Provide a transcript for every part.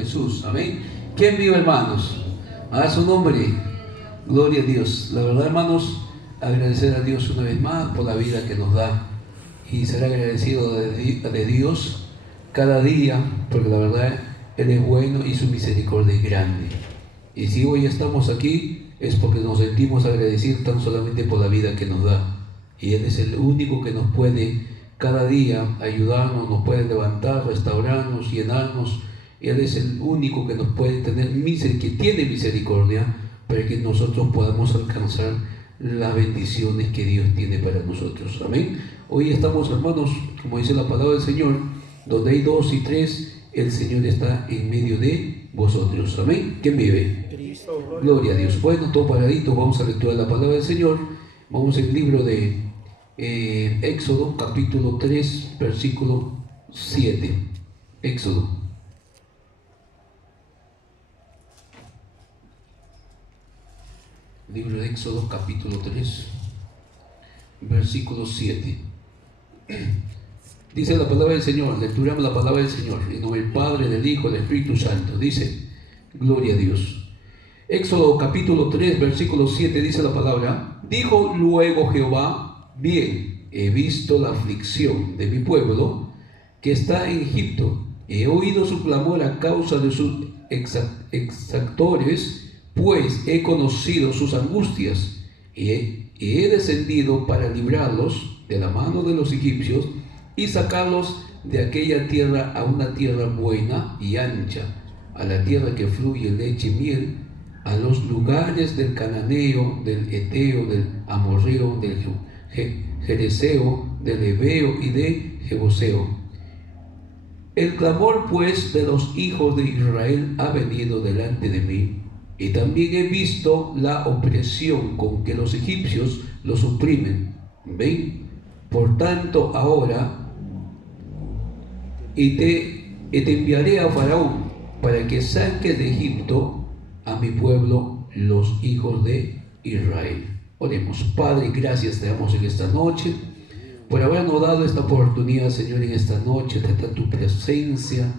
Jesús. Amén. ¿Quién vive, hermanos? A su nombre. Gloria a Dios. La verdad, hermanos, agradecer a Dios una vez más por la vida que nos da. Y ser agradecido de Dios cada día, porque la verdad, Él es bueno y su misericordia es grande. Y si hoy estamos aquí, es porque nos sentimos agradecidos tan solamente por la vida que nos da. Y Él es el único que nos puede cada día ayudarnos, nos puede levantar, restaurarnos, llenarnos. Él es el único que nos puede tener que tiene misericordia para que nosotros podamos alcanzar las bendiciones que Dios tiene para nosotros. Amén. Hoy estamos, hermanos, como dice la palabra del Señor, donde hay 2 y 3, el Señor está en medio de vosotros. Amén. ¿Quién vive? Cristo, Gloria a Dios. Bueno, todo paradito, vamos a lectura la palabra del Señor. Vamos al libro de Éxodo, capítulo 3, versículo 7. Éxodo. Libro de Éxodo, capítulo 3, versículo 7. Dice la palabra del Señor, lecturamos la palabra del Señor, en nombre del Padre, del Hijo, del Espíritu Santo. Dice, gloria a Dios. Éxodo capítulo 3, versículo 7, dice la palabra: dijo luego Jehová, bien, he visto la aflicción de mi pueblo que está en Egipto, he oído su clamor a causa de sus exactores, pues he conocido sus angustias, y he descendido para librarlos de la mano de los egipcios y sacarlos de aquella tierra a una tierra buena y ancha, a la tierra que fluye leche y miel, a los lugares del cananeo, del eteo, del amorreo, del jereseo, del heveo y de jebuseo. El clamor pues de los hijos de Israel ha venido delante de mí, y también he visto la opresión con que los egipcios los oprimen. ¿Ven? Por tanto ahora te enviaré a Faraón para que saque de Egipto a mi pueblo, los hijos de Israel. Oremos. Padre, gracias te damos en esta noche por habernos dado esta oportunidad, Señor, en esta noche de estar tu presencia.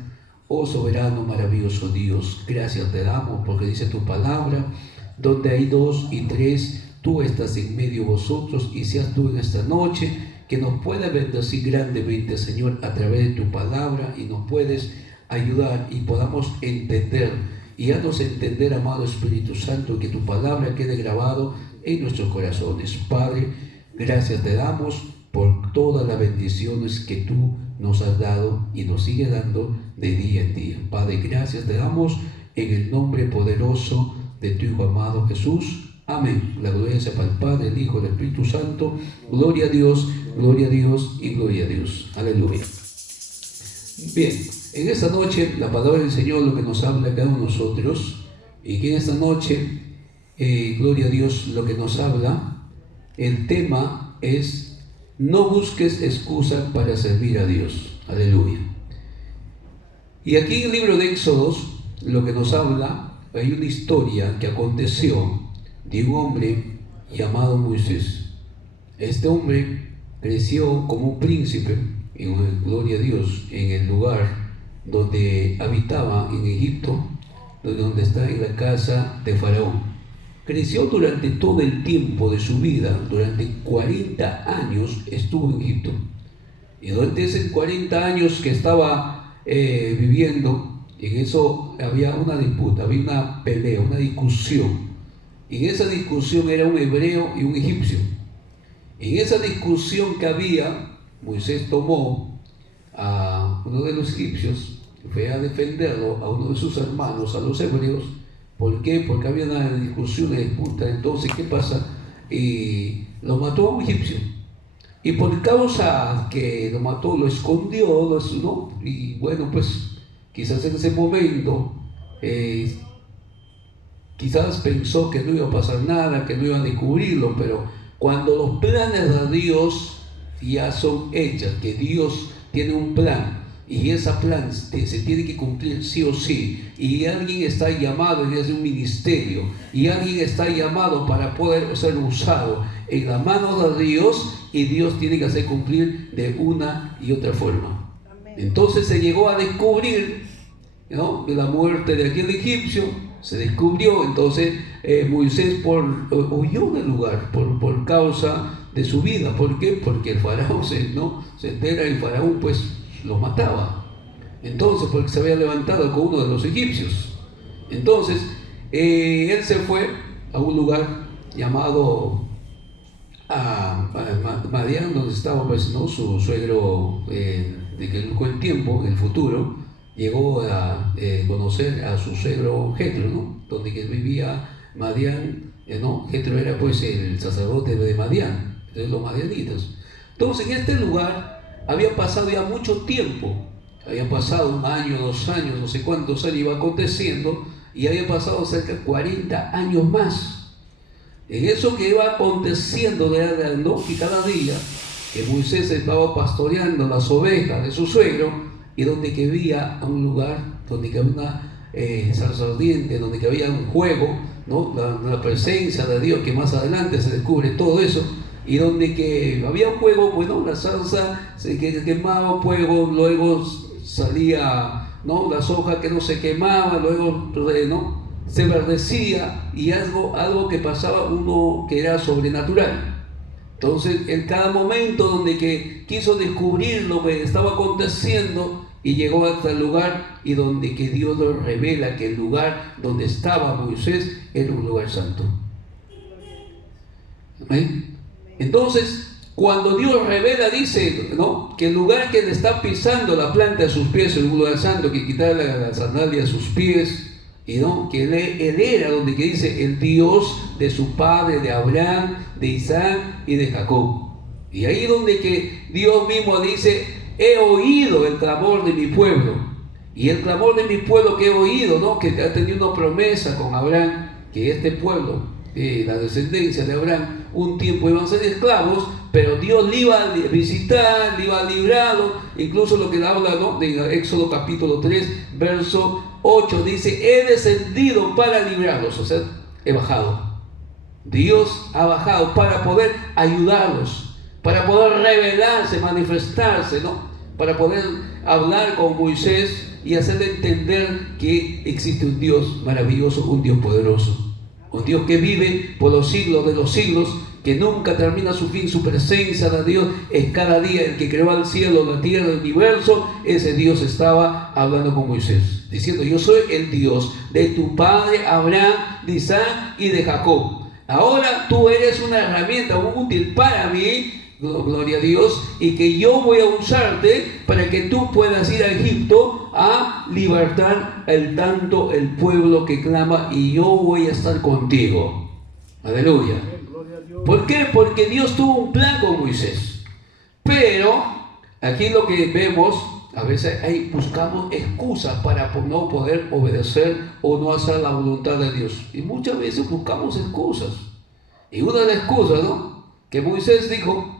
Oh soberano, maravilloso Dios, gracias te damos porque dice tu palabra, donde hay 2 y 3, tú estás en medio de vosotros, y seas tú en esta noche que nos pueda bendecir grandemente, Señor, a través de tu palabra, y nos puedes ayudar y podamos entender, y haznos entender, amado Espíritu Santo, que tu palabra quede grabado en nuestros corazones. Padre, gracias te damos por todas las bendiciones que tú nos has dado y nos sigue dando de día en día. Padre, gracias te damos en el nombre poderoso de tu Hijo amado Jesús. Amén. La gloria sea para el Padre, el Hijo, el Espíritu Santo. Gloria a Dios y gloria a Dios. Aleluya. Bien, en esta noche la palabra del Señor lo que nos habla a cada uno de nosotros, y que en esta noche, gloria a Dios, lo que nos habla, el tema es: no busques excusa para servir a Dios. Aleluya. Y aquí en el libro de Éxodos, lo que nos habla, hay una historia que aconteció de un hombre llamado Moisés. Este hombre creció como un príncipe, gloria a Dios, en el lugar donde habitaba en Egipto, donde está en la casa de Faraón. Creció durante todo el tiempo de su vida, durante 40 años estuvo en Egipto. Y durante esos 40 años que estaba viviendo, en eso había una disputa, había una pelea, una discusión. Y en esa discusión era un hebreo y un egipcio. En esa discusión que había, Moisés tomó a uno de los egipcios, fue a defenderlo a uno de sus hermanos, a los hebreos. ¿Por qué? Porque había una discusión, una disputa. Entonces, ¿qué pasa? Y lo mató a un egipcio. Y por causa que lo mató, lo escondió, ¿no? Y bueno, pues quizás en ese momento, quizás pensó que no iba a pasar nada, que no iba a descubrirlo, pero cuando los planes de Dios ya son hechos, que Dios tiene un plan, y ese plan se tiene que cumplir sí o sí, y alguien está llamado en un ministerio, y alguien está llamado para poder ser usado en la mano de Dios, y Dios tiene que hacer cumplir de una y otra forma. Entonces se llegó a descubrir ¿no?, de la muerte de aquel egipcio, se descubrió. Entonces Moisés huyó del lugar por causa de su vida. ¿Por qué? Porque el faraón se entera, y el faraón pues lo mataba. Entonces, porque se había levantado con uno de los egipcios. Entonces él se fue a un lugar llamado Madián, donde estaba pues, ¿no?, su suegro, de que con el tiempo, en el futuro, llegó a conocer a su suegro Jetro, ¿no?, donde que vivía Madián, ¿no? Jetro era pues el sacerdote de Madián, de los madianitas. Entonces en este lugar había pasado ya mucho tiempo, había pasado 1 año, 2 años, no sé cuántos años iba aconteciendo, y había pasado cerca de 40 años más. En eso que iba aconteciendo, ¿no?, que cada día que Moisés estaba pastoreando las ovejas de su suegro, y donde que había un lugar donde que había una salsa ardiente, donde que había un fuego, ¿no?, la presencia de Dios, que más adelante se descubre todo eso, y donde que había un fuego, bueno, la salsa se quemaba, fuego, luego salía, ¿no?, las hojas que no se quemaban, luego, ¿no?, se enverdecía, y algo que pasaba, uno que era sobrenatural. Entonces, en cada momento donde que quiso descubrir lo que estaba aconteciendo, y llegó hasta el lugar, y donde que Dios lo revela que el lugar donde estaba Moisés era un lugar santo. ¿Amén? Entonces, cuando Dios revela, dice, ¿no?, que el lugar que le está pisando la planta de sus pies es un lugar santo, que quitarle la sandalia a sus pies, y no, que él era, donde que dice, el Dios de su padre, de Abraham, de Isaac y de Jacob. Y ahí donde que Dios mismo dice, he oído el clamor de mi pueblo. Y el clamor de mi pueblo que he oído, ¿no?, que ha tenido una promesa con Abraham, que este pueblo, la descendencia de Abraham, un tiempo iban a ser esclavos, pero Dios le iba a visitar, le iba a librarlo. Incluso lo que habla, ¿no?, de Éxodo capítulo 3, verso 8, dice, he descendido para librarlos, o sea, he bajado. Dios ha bajado para poder ayudarlos, para poder revelarse, manifestarse, ¿no?, para poder hablar con Moisés y hacerle entender que existe un Dios maravilloso, un Dios poderoso, un Dios que vive por los siglos de los siglos, que nunca termina su fin. Su presencia de Dios es cada día. El que creó el cielo, la tierra, el universo, ese Dios estaba hablando con Moisés, diciendo, yo soy el Dios de tu padre Abraham, de Isaac y de Jacob. Ahora tú eres una herramienta útil para mí, gloria a Dios, y que yo voy a usarte para que tú puedas ir a Egipto a libertar el pueblo que clama, y yo voy a estar contigo. Aleluya. ¿Por qué? Porque Dios tuvo un plan con Moisés. Pero aquí lo que vemos, a veces buscamos excusas para no poder obedecer o no hacer la voluntad de Dios. Y muchas veces buscamos excusas. Y una de las excusas, ¿no?, que Moisés dijo,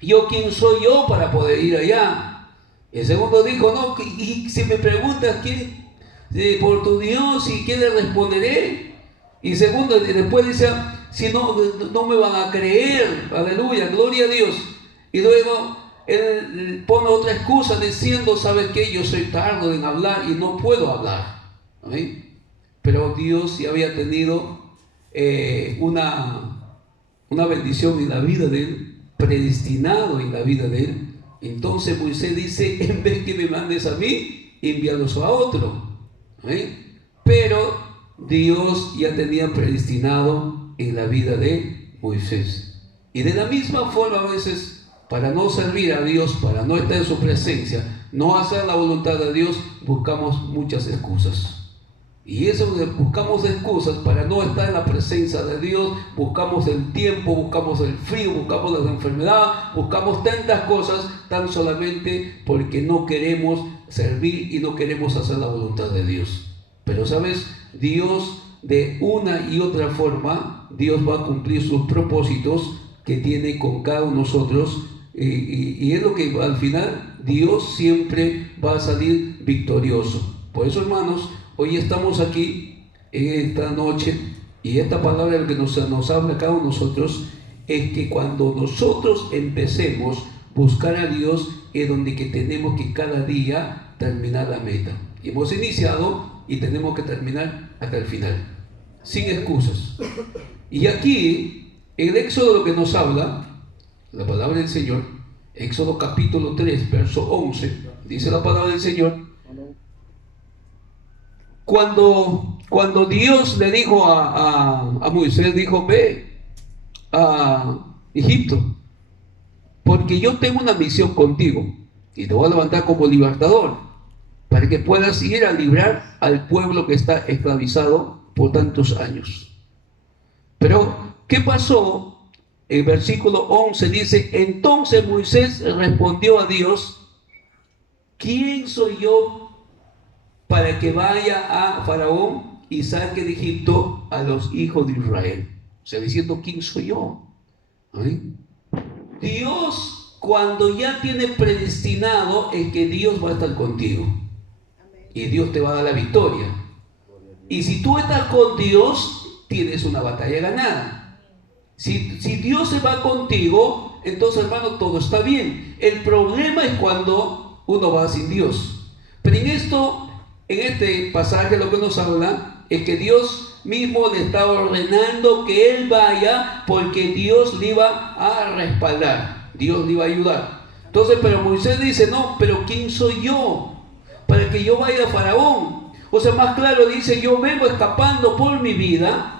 ¿yo quién soy yo para poder ir allá? El segundo dijo, no, y si me preguntas quién, por tu Dios, ¿y qué le responderé? Y segundo, después dice, si no me van a creer. Aleluya, gloria a Dios. Y luego él pone otra excusa diciendo, ¿sabes qué? Yo soy tardo en hablar y no puedo hablar. ¿Amén? Pero Dios ya había tenido una bendición en la vida de él, predestinado en la vida de él. Entonces Moisés dice, en vez que me mandes a mí, envíalos a otro. ¿Amén? Pero Dios ya tenía predestinado en la vida de Moisés. Y de la misma forma, a veces, para no servir a Dios, para no estar en su presencia, no hacer la voluntad de Dios, buscamos muchas excusas. Y eso, buscamos excusas para no estar en la presencia de Dios. Buscamos el tiempo, buscamos el frío, buscamos la enfermedad, buscamos tantas cosas, tan solamente porque no queremos servir y no queremos hacer la voluntad de Dios. Pero sabes, Dios de una y otra forma, Dios va a cumplir sus propósitos que tiene con cada uno de nosotros, y es lo que al final Dios siempre va a salir victorioso. Por eso, hermanos, hoy estamos aquí en esta noche, y esta palabra que nos habla cada uno de nosotros es que cuando nosotros empecemos a buscar a Dios, es donde que tenemos que cada día terminar la meta. Hemos iniciado y tenemos que terminar hasta el final, sin excusas. Y aquí, en Éxodo, lo que nos habla, la palabra del Señor, Éxodo capítulo 3, verso 11, dice la palabra del Señor, cuando Dios le dijo a Moisés, dijo, ve a Egipto, porque yo tengo una misión contigo y te voy a levantar como libertador para que puedas ir a librar al pueblo que está esclavizado por tantos años. Pero, ¿qué pasó? El versículo 11 dice, entonces Moisés respondió a Dios, ¿quién soy yo para que vaya a Faraón y saque de Egipto a los hijos de Israel? O sea, diciendo, ¿quién soy yo? ¿Ay? Dios, cuando ya tiene predestinado, es que Dios va a estar contigo. Y Dios te va a dar la victoria. Y si tú estás con Dios, tienes una batalla ganada. Si Dios se va contigo, entonces, hermano, todo está bien. El problema es cuando uno va sin Dios. Pero en este pasaje lo que nos habla es que Dios mismo le está ordenando que él vaya porque Dios le iba a respaldar, Dios le iba a ayudar. Entonces, pero Moisés dice, no, pero ¿quién soy yo para que yo vaya a Faraón? O sea, más claro dice, yo vengo escapando por mi vida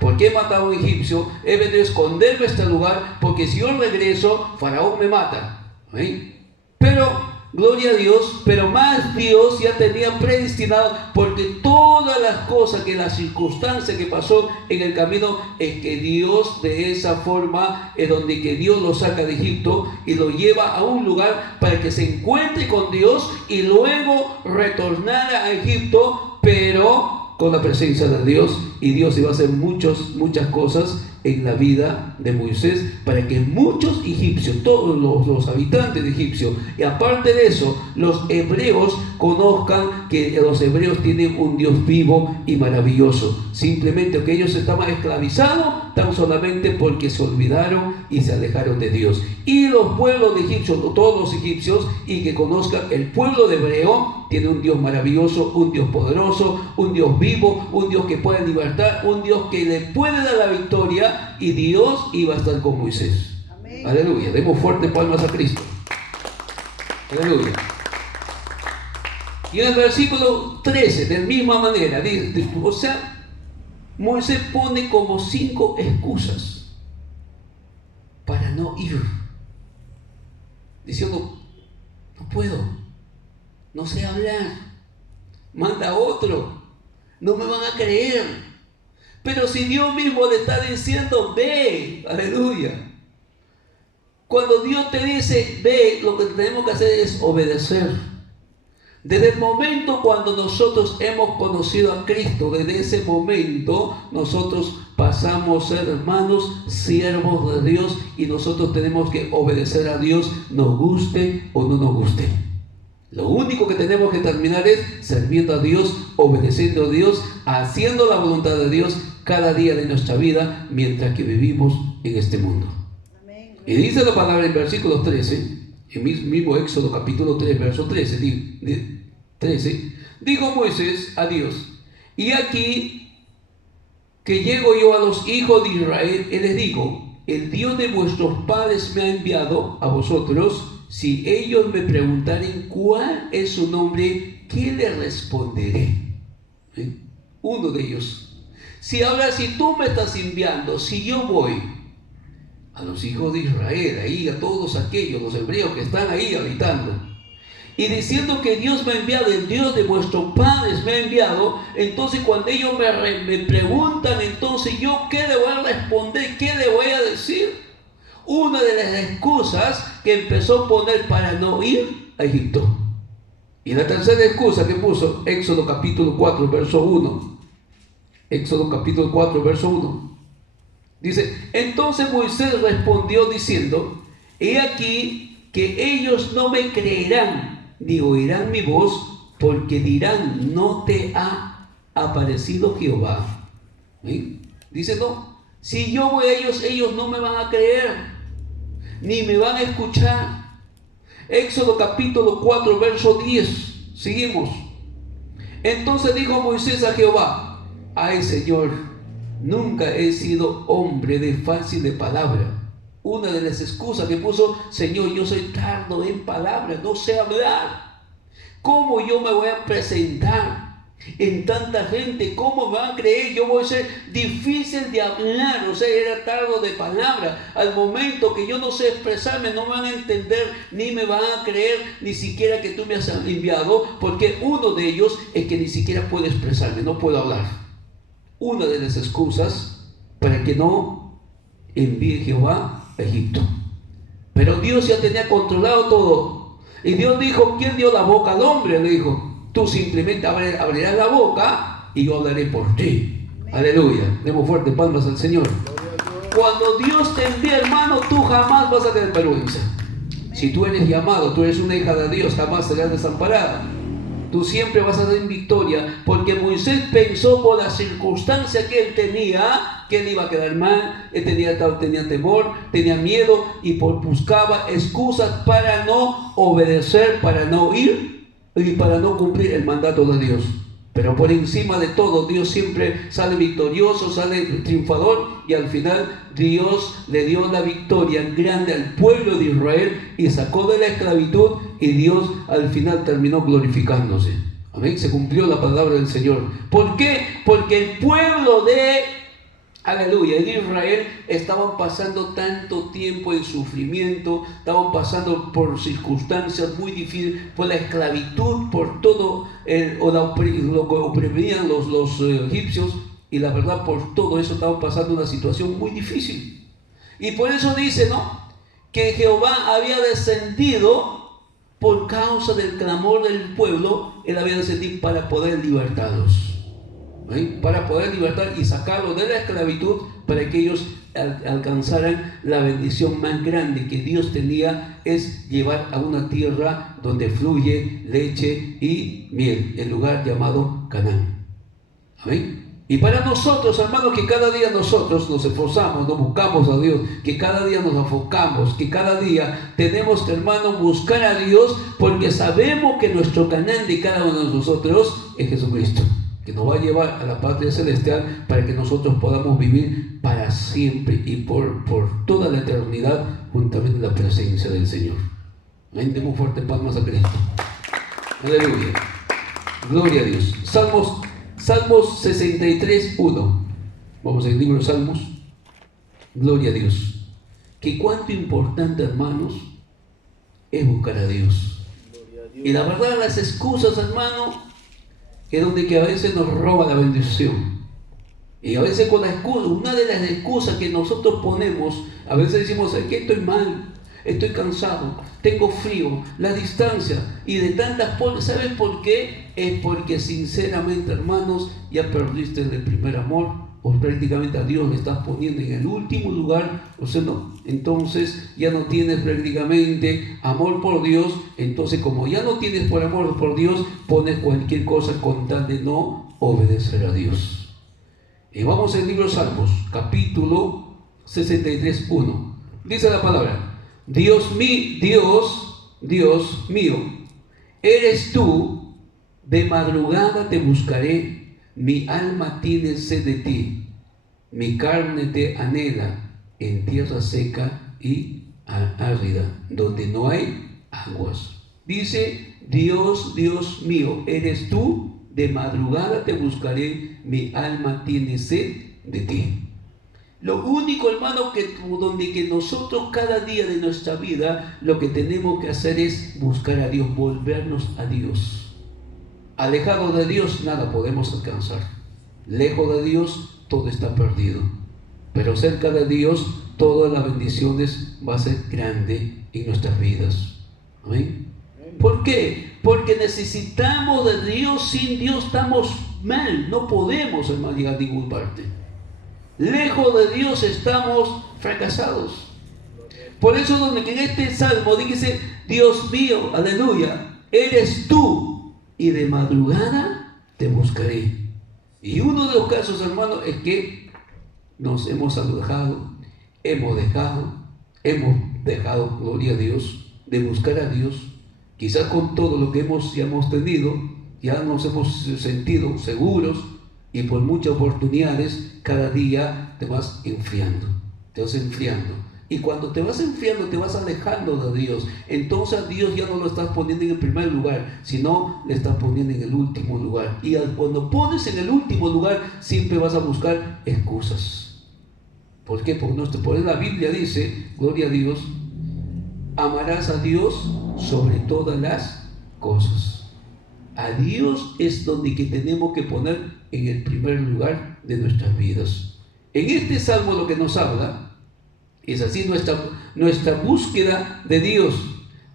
porque he matado a un egipcio, he venido a esconderme a este lugar, porque si yo regreso, Faraón me mata. ¿Sí? Pero, gloria a Dios, pero más Dios ya tenía predestinado, porque todas las cosas, que las circunstancias que pasó en el camino, es que Dios de esa forma es donde que Dios lo saca de Egipto y lo lleva a un lugar para que se encuentre con Dios y luego retornar a Egipto, pero con la presencia de Dios, y Dios iba a hacer muchas cosas en la vida de Moisés para que muchos egipcios, todos los habitantes de Egipcio, y aparte de eso, los hebreos conozcan que los hebreos tienen un Dios vivo y maravilloso. Simplemente que ellos estaban esclavizados tan solamente porque se olvidaron y se alejaron de Dios. Y los pueblos de Egipcio, todos los egipcios, y que conozcan el pueblo de hebreo, tiene un Dios maravilloso, un Dios poderoso, un Dios vivo, un Dios que puede libertar, un Dios que le puede dar la victoria, y Dios iba a estar con Moisés. Amén. Aleluya. Demos fuerte palmas a Cristo. Aleluya. Y en el versículo 13, de la misma manera, o sea, Moisés pone como 5 excusas para no ir, diciendo, no puedo, no sé hablar, manda a otro, no me van a creer. Pero si Dios mismo le está diciendo, ve, aleluya. Cuando Dios te dice, ve, lo que tenemos que hacer es obedecer. Desde el momento cuando nosotros hemos conocido a Cristo, desde ese momento nosotros pasamos a ser hermanos, siervos de Dios, y nosotros tenemos que obedecer a Dios, nos guste o no nos guste. Lo único que tenemos que terminar es sirviendo a Dios, obedeciendo a Dios, haciendo la voluntad de Dios cada día de nuestra vida mientras que vivimos en este mundo. Amén. Y dice la palabra en versículo 13, en mismo Éxodo capítulo 3, verso 13, dijo Moisés a Dios, y aquí que llego yo a los hijos de Israel y les digo, el Dios de vuestros padres me ha enviado a vosotros. Si ellos me preguntaren cuál es su nombre, ¿qué le responderé? Uno de ellos. Si tú me estás enviando, si yo voy a los hijos de Israel, ahí a todos aquellos, los hebreos que están ahí habitando, y diciendo que Dios me ha enviado, el Dios de vuestros padres me ha enviado, entonces cuando ellos me preguntan, entonces yo ¿qué le voy a responder? ¿Qué le voy a decir? Una de las excusas que empezó a poner para no ir a Egipto. Y la tercera excusa que puso, Éxodo capítulo 4, verso 1. Éxodo capítulo 4, verso 1. Dice, entonces Moisés respondió diciendo, he aquí que ellos no me creerán, ni oirán mi voz, porque dirán, no te ha aparecido Jehová. ¿Sí? Dice, no, si yo voy a ellos no me van a creer, ni me van a escuchar. Éxodo capítulo 4, verso 10. Seguimos. Entonces dijo Moisés a Jehová: ay, Señor, nunca he sido hombre de fácil de palabra. Una de las excusas que puso: Señor, yo soy tardo en palabras, no sé hablar. ¿Cómo yo me voy a presentar en tanta gente? ¿Cómo me van a creer? Yo voy a ser difícil de hablar. O sea, era tardo de palabra. Al momento que yo no sé expresarme, no me van a entender, ni me van a creer, ni siquiera que tú me has enviado, porque uno de ellos es que ni siquiera puedo expresarme, no puedo hablar. Una de las excusas para que no envíe Jehová a Egipto. Pero Dios ya tenía controlado todo. Y Dios dijo: ¿quién dio la boca al hombre? Le dijo: tú simplemente abrirás la boca y yo hablaré por ti. Aleluya. Demos fuerte palmas al Señor. Cuando Dios te envía, hermano, tú jamás vas a tener vergüenza. Si tú eres llamado, tú eres una hija de Dios, jamás serás desamparada. Tú siempre vas a ser en victoria, porque Moisés pensó por la circunstancia que él tenía, que él iba a quedar mal. Él tenía temor, tenía miedo, y buscaba excusas para no obedecer, para no ir y para no cumplir el mandato de Dios. Pero por encima de todo, Dios siempre sale victorioso, sale triunfador, y al final Dios le dio la victoria grande al pueblo de Israel y sacó de la esclavitud, y Dios al final terminó glorificándose. Amén. Se cumplió la palabra del Señor. ¿Por qué? Porque el pueblo de aleluya, en Israel estaban pasando tanto tiempo en sufrimiento, estaban pasando por circunstancias muy difíciles, por la esclavitud, por todo lo que oprimían los egipcios, y la verdad, por todo eso estaban pasando una situación muy difícil. Y por eso dice, ¿no?, que Jehová había descendido por causa del clamor del pueblo. Él había descendido para poder libertarlos. ¿Sí? Para poder libertar y sacarlos de la esclavitud, para que ellos alcanzaran la bendición más grande que Dios tenía, es llevar a una tierra donde fluye leche y miel, el lugar llamado Canaán. Amén. Y para nosotros, hermanos, que cada día nosotros nos esforzamos, nos buscamos a Dios, que cada día nos enfocamos, que cada día tenemos que, hermanos, buscar a Dios, porque sabemos que nuestro Canaán de cada uno de nosotros es Jesucristo, que nos va a llevar a la patria celestial, para que nosotros podamos vivir para siempre y por toda la eternidad juntamente en la presencia del Señor. Amén. Demos fuerte palmas a Cristo. Aleluya. Gloria a Dios. Salmos 63, 1. Vamos al libro de Salmos. Gloria a Dios. Que cuánto importante, hermanos, es buscar a Dios. Y la verdad, las excusas, hermanos, que es donde que a veces nos roba la bendición. Y a veces con la excusa, una de las excusas que nosotros ponemos, a veces decimos: es que estoy mal, estoy cansado, tengo frío, la distancia, y de tantas cosas. ¿Sabes por qué? Es porque sinceramente, hermanos, ya perdiste el primer amor, o prácticamente a Dios le estás poniendo en el último lugar. O sea, no, entonces ya no tienes prácticamente amor por Dios. Entonces, como ya no tienes amor por Dios, pones cualquier cosa con tal de no obedecer a Dios. Y vamos al libro de Salmos, capítulo 63, 1. Dice la palabra: Dios mío, eres tú, de madrugada te buscaré, mi alma tiene sed de ti, mi carne te anhela en tierra seca y árida, donde no hay aguas. Dice: Dios mío, eres tú, de madrugada te buscaré, mi alma tiene sed de ti. Lo único, hermano, donde que nosotros cada día de nuestra vida lo que tenemos que hacer es buscar a Dios, volvernos a Dios. Alejado de Dios nada podemos alcanzar. Lejos de Dios todo está perdido. Pero cerca de Dios todas las bendiciones va a ser grande en nuestras vidas. ¿Amén? ¿Por qué? Porque necesitamos de Dios. Sin Dios estamos mal. No podemos, hermano, llegar a ninguna parte. Lejos de Dios estamos fracasados. Por eso donde que en este salmo dice: Dios mío, aleluya, eres tú, y de madrugada te buscaré. Y uno de los casos, hermano, es que nos hemos alejado, hemos dejado, gloria a Dios, de buscar a Dios, Quizás con todo lo que ya hemos tenido, ya nos hemos sentido seguros y por muchas oportunidades, cada día te vas enfriando, te vas enfriando. Y cuando te vas enfriando, te vas alejando de Dios. Entonces a Dios ya no lo estás poniendo en el primer lugar, sino le estás poniendo en el último lugar. Y cuando pones en el último lugar, siempre vas a buscar excusas. ¿Por qué? Porque la Biblia dice, gloria a Dios, amarás a Dios sobre todas las cosas. A Dios es donde que tenemos que poner en el primer lugar de nuestras vidas. En este salmo lo que nos habla es así nuestra búsqueda de Dios.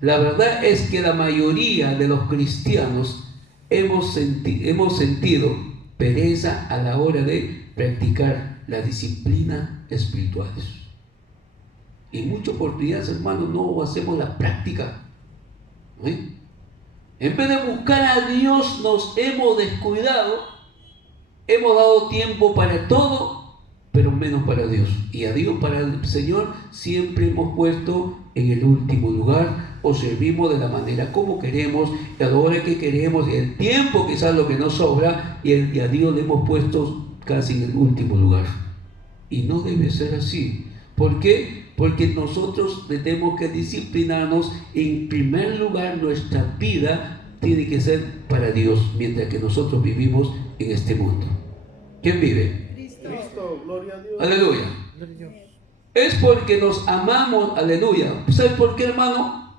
La verdad es que la mayoría de los cristianos hemos sentido pereza a la hora de practicar la disciplina espirituales. Y muchas oportunidades, hermanos, no hacemos la práctica. ¿No? En vez de buscar a Dios, nos hemos descuidado, hemos dado tiempo para todo, pero menos para Dios. Y a Dios, para el Señor, siempre hemos puesto en el último lugar, o servimos de la manera como queremos, a la hora que queremos, y el tiempo quizás lo que nos sobra, y a Dios le hemos puesto casi en el último lugar. Y no debe ser así. ¿Por qué? Porque nosotros tenemos que disciplinarnos. En primer lugar, nuestra vida tiene que ser para Dios, mientras que nosotros vivimos en este mundo. ¿Quién vive? Cristo, gloria a Dios. Aleluya. Es porque nos amamos, aleluya. ¿Sabe por qué, hermano?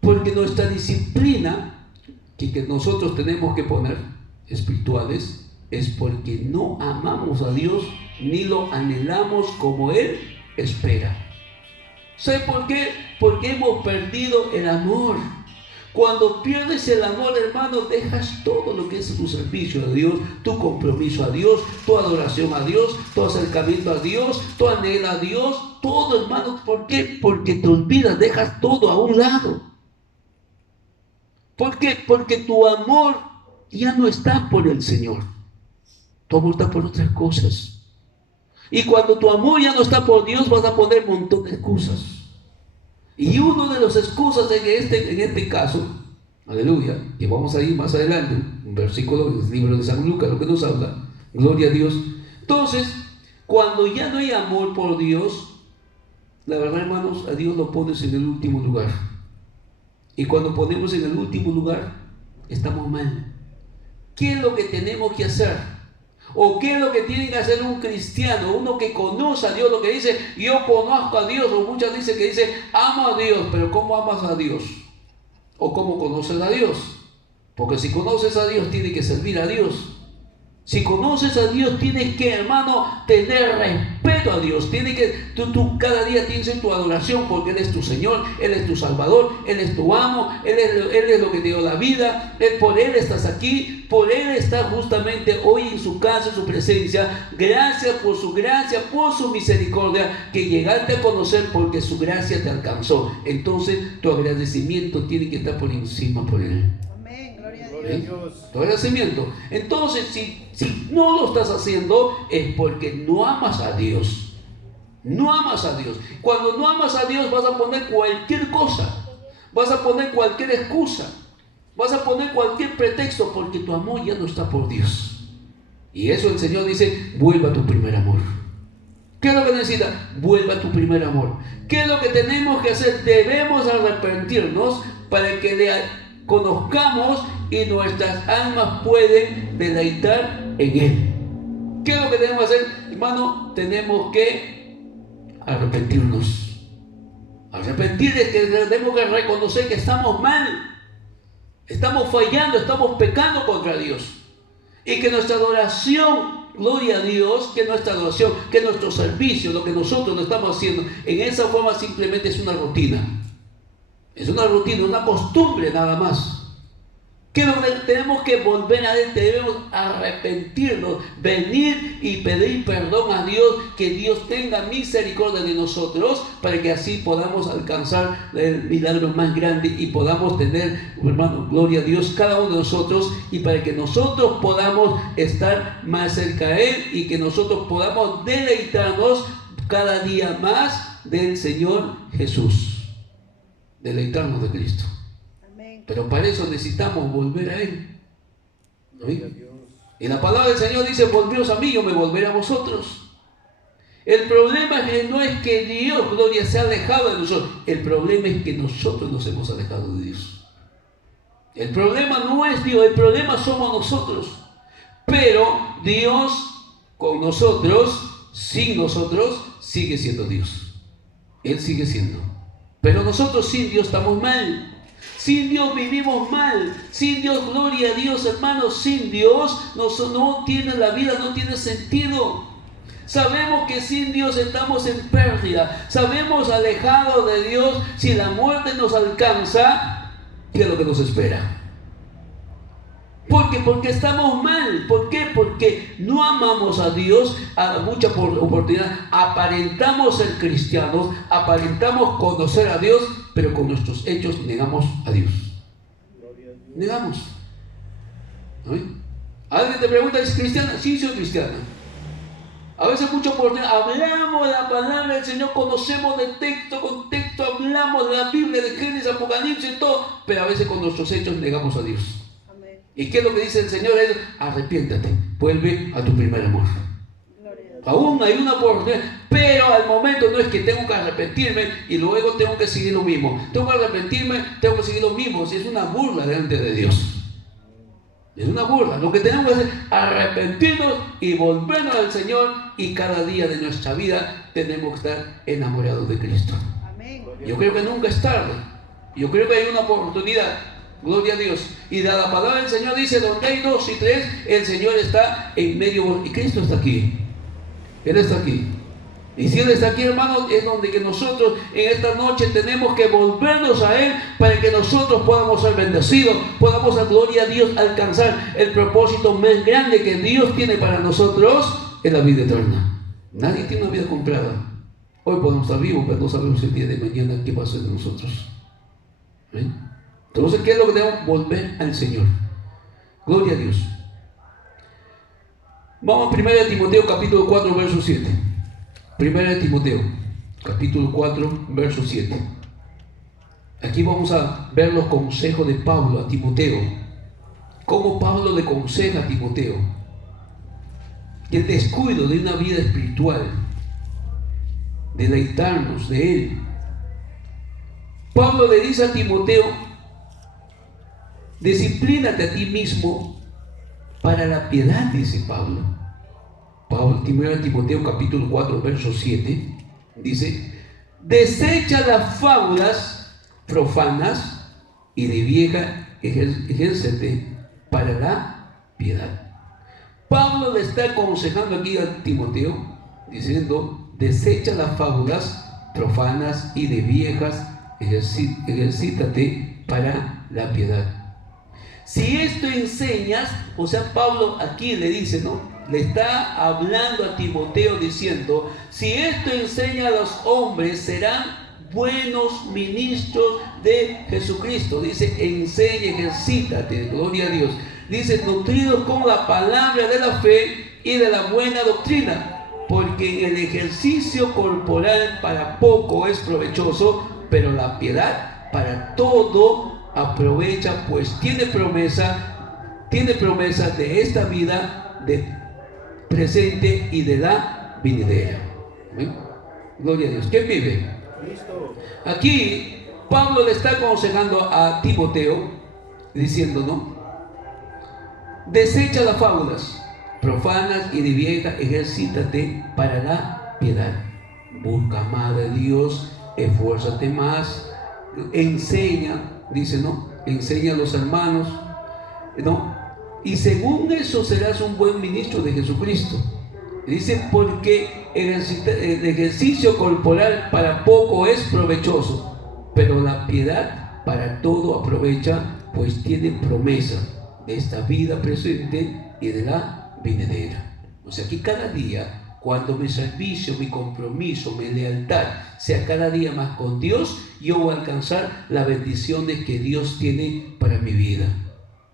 Porque nuestra disciplina que nosotros tenemos que poner, espirituales, es porque no amamos a Dios ni lo anhelamos como Él espera. ¿Sabe por qué? Porque hemos perdido el amor. Cuando pierdes el amor, hermano, dejas todo lo que es tu servicio a Dios, tu compromiso a Dios, tu adoración a Dios, tu acercamiento a Dios, tu anhelo a Dios, todo, hermano. ¿Por qué? Porque te olvidas, dejas todo a un lado. ¿Por qué? Porque tu amor ya no está por el Señor. Tu amor está por otras cosas. Y cuando tu amor ya no está por Dios, vas a poner un montón de excusas. Y uno de las excusas en este caso, aleluya, que vamos a ir más adelante, un versículo del libro de San Lucas, lo que nos habla, gloria a Dios. Entonces, cuando ya no hay amor por Dios, la verdad, hermanos, a Dios lo pones en el último lugar. Y cuando ponemos en el último lugar, estamos mal. ¿Qué es lo que tenemos que hacer? ¿O qué es lo que tiene que hacer un cristiano? Uno que conoce a Dios, lo que dice, yo conozco a Dios, o muchas dicen que dice, amo a Dios, pero ¿cómo amas a Dios? ¿O cómo conoces a Dios? Porque si conoces a Dios, tienes que servir a Dios. Si conoces a Dios, tienes que, hermano, tener respeto a Dios. Tienes que, tú cada día tienes tu adoración, porque Él es tu Señor, Él es tu Salvador, Él es tu amo, Él es lo que te dio la vida. Por Él estás aquí, por Él estás justamente hoy en su casa, en su presencia. Gracias por su gracia, por su misericordia, que llegaste a conocer porque su gracia te alcanzó. Entonces tu agradecimiento tiene que estar por encima por Él. ¿Eh? Tu agradecimiento. Entonces, si no lo estás haciendo, es porque no amas a Dios. No amas a Dios. Cuando no amas a Dios, vas a poner cualquier cosa, vas a poner cualquier excusa, vas a poner cualquier pretexto, porque tu amor ya no está por Dios. Y eso el Señor dice: vuelva a tu primer amor. ¿Qué es lo que necesita? Vuelva a tu primer amor. ¿Qué es lo que tenemos que hacer? Debemos arrepentirnos para que le conozcamos y nuestras almas pueden deleitar en Él. ¿Qué es lo que tenemos que hacer, hermano? Tenemos que arrepentirnos. Arrepentir es que tenemos que reconocer que estamos mal, estamos fallando, estamos pecando contra Dios, y que nuestra adoración, gloria a Dios, que nuestra adoración, que nuestro servicio, lo que nosotros no estamos haciendo en esa forma, simplemente es una rutina. Es una rutina, una costumbre nada más. Que tenemos que volver a Él, debemos arrepentirnos, venir y pedir perdón a Dios, que Dios tenga misericordia de nosotros, para que así podamos alcanzar el milagro más grande y podamos tener, hermano, gloria a Dios, cada uno de nosotros, y para que nosotros podamos estar más cerca a Él y que nosotros podamos deleitarnos cada día más del Señor Jesús. Deleitarnos de Cristo. Pero para eso necesitamos volver a Él. ¿No? Y la palabra del Señor dice: volveos a mí, yo me volveré a vosotros. El problema no es que Dios, gloria, se ha alejado de nosotros. El problema es que nosotros nos hemos alejado de Dios. El problema no es Dios, el problema somos nosotros. Pero Dios con nosotros, sin nosotros, sigue siendo Dios. Él sigue siendo. Pero nosotros sin Dios estamos mal. Sin Dios vivimos mal. Sin Dios, gloria a Dios, hermanos, sin Dios no tiene la vida, no tiene sentido. Sabemos que sin Dios estamos en pérdida. Sabemos, alejados de Dios, si la muerte nos alcanza, ¿qué es lo que nos espera? Porque estamos mal. ¿Por qué? Porque no amamos a Dios a mucha oportunidad. Aparentamos ser cristianos, aparentamos conocer a Dios, pero con nuestros hechos negamos a Dios. Negamos. ¿No? Alguien te pregunta: ¿es cristiana? Sí, soy cristiana. A veces mucha oportunidad, hablamos de la palabra del Señor, conocemos de texto con texto, hablamos de la Biblia, de Génesis, Apocalipsis y todo, pero a veces con nuestros hechos negamos a Dios. Amén. ¿Y qué es lo que dice el Señor? Es: arrepiéntate, vuelve a tu primer amor. Aún hay una oportunidad, pero al momento no es que tengo que arrepentirme y luego tengo que seguir lo mismo. Tengo que arrepentirme, tengo que seguir lo mismo. Si es una burla delante de Dios. Es una burla. Lo que tenemos que hacer es arrepentirnos y volvernos al Señor, y cada día de nuestra vida tenemos que estar enamorados de Cristo. Amén. Yo creo que nunca es tarde. Yo creo que hay una oportunidad. Gloria a Dios. Y la palabra del Señor dice: donde hay 2 y 3, el Señor está en medio. Y Cristo está aquí. Él está aquí. Y si Él está aquí, hermanos, es donde que nosotros en esta noche tenemos que volvernos a Él, para que nosotros podamos ser bendecidos, podamos, a gloria a Dios, alcanzar el propósito más grande que Dios tiene para nosotros, es la vida eterna. Nadie tiene una vida comprada. Hoy podemos estar vivos, pero no sabemos el día de mañana qué va a ser de nosotros. ¿Eh? Entonces, ¿qué es lo que debemos? Volver al Señor. Gloria a Dios. Vamos a 1 Timoteo capítulo 4, verso 7. 1 Timoteo capítulo 4, verso 7. Aquí vamos a ver los consejos de Pablo a Timoteo. Cómo Pablo le aconseja a Timoteo el descuido de una vida espiritual, deleitarnos de Él. Pablo le dice a Timoteo: disciplínate a ti mismo para la piedad, dice Pablo. 1 Timoteo capítulo 4, verso 7 dice: desecha las fábulas profanas y de vieja ejércete para la piedad. Pablo le está aconsejando aquí a Timoteo diciendo: desecha las fábulas profanas y de viejas ejercítate para la piedad. Si esto enseñas, o sea, Pablo aquí le dice, ¿no? Le está hablando a Timoteo diciendo: si esto enseña a los hombres, serán buenos ministros de Jesucristo. Dice: enseña, ejercítate, gloria a Dios. Dice: nutridos con la palabra de la fe y de la buena doctrina, porque el ejercicio corporal para poco es provechoso, pero la piedad para todo aprovecha, pues tiene promesa de esta vida de presente y de la venidera. ¿Ven? Gloria a Dios. ¿Quién vive? Cristo. Aquí Pablo le está aconsejando a Timoteo diciendo, ¿no? Desecha las fábulas profanas y de vieja, ejercítate para la piedad. Busca más de Dios, esfuérzate más, enseña, dice, ¿no? Enseña a los hermanos, ¿no? Y según eso serás un buen ministro de Jesucristo. Dice: porque el ejercicio corporal para poco es provechoso, pero la piedad para todo aprovecha, pues tiene promesa de esta vida presente y de la venidera. O sea que cada día, cuando mi servicio, mi compromiso, mi lealtad sea cada día más con Dios, yo voy a alcanzar las bendiciones que Dios tiene para mi vida.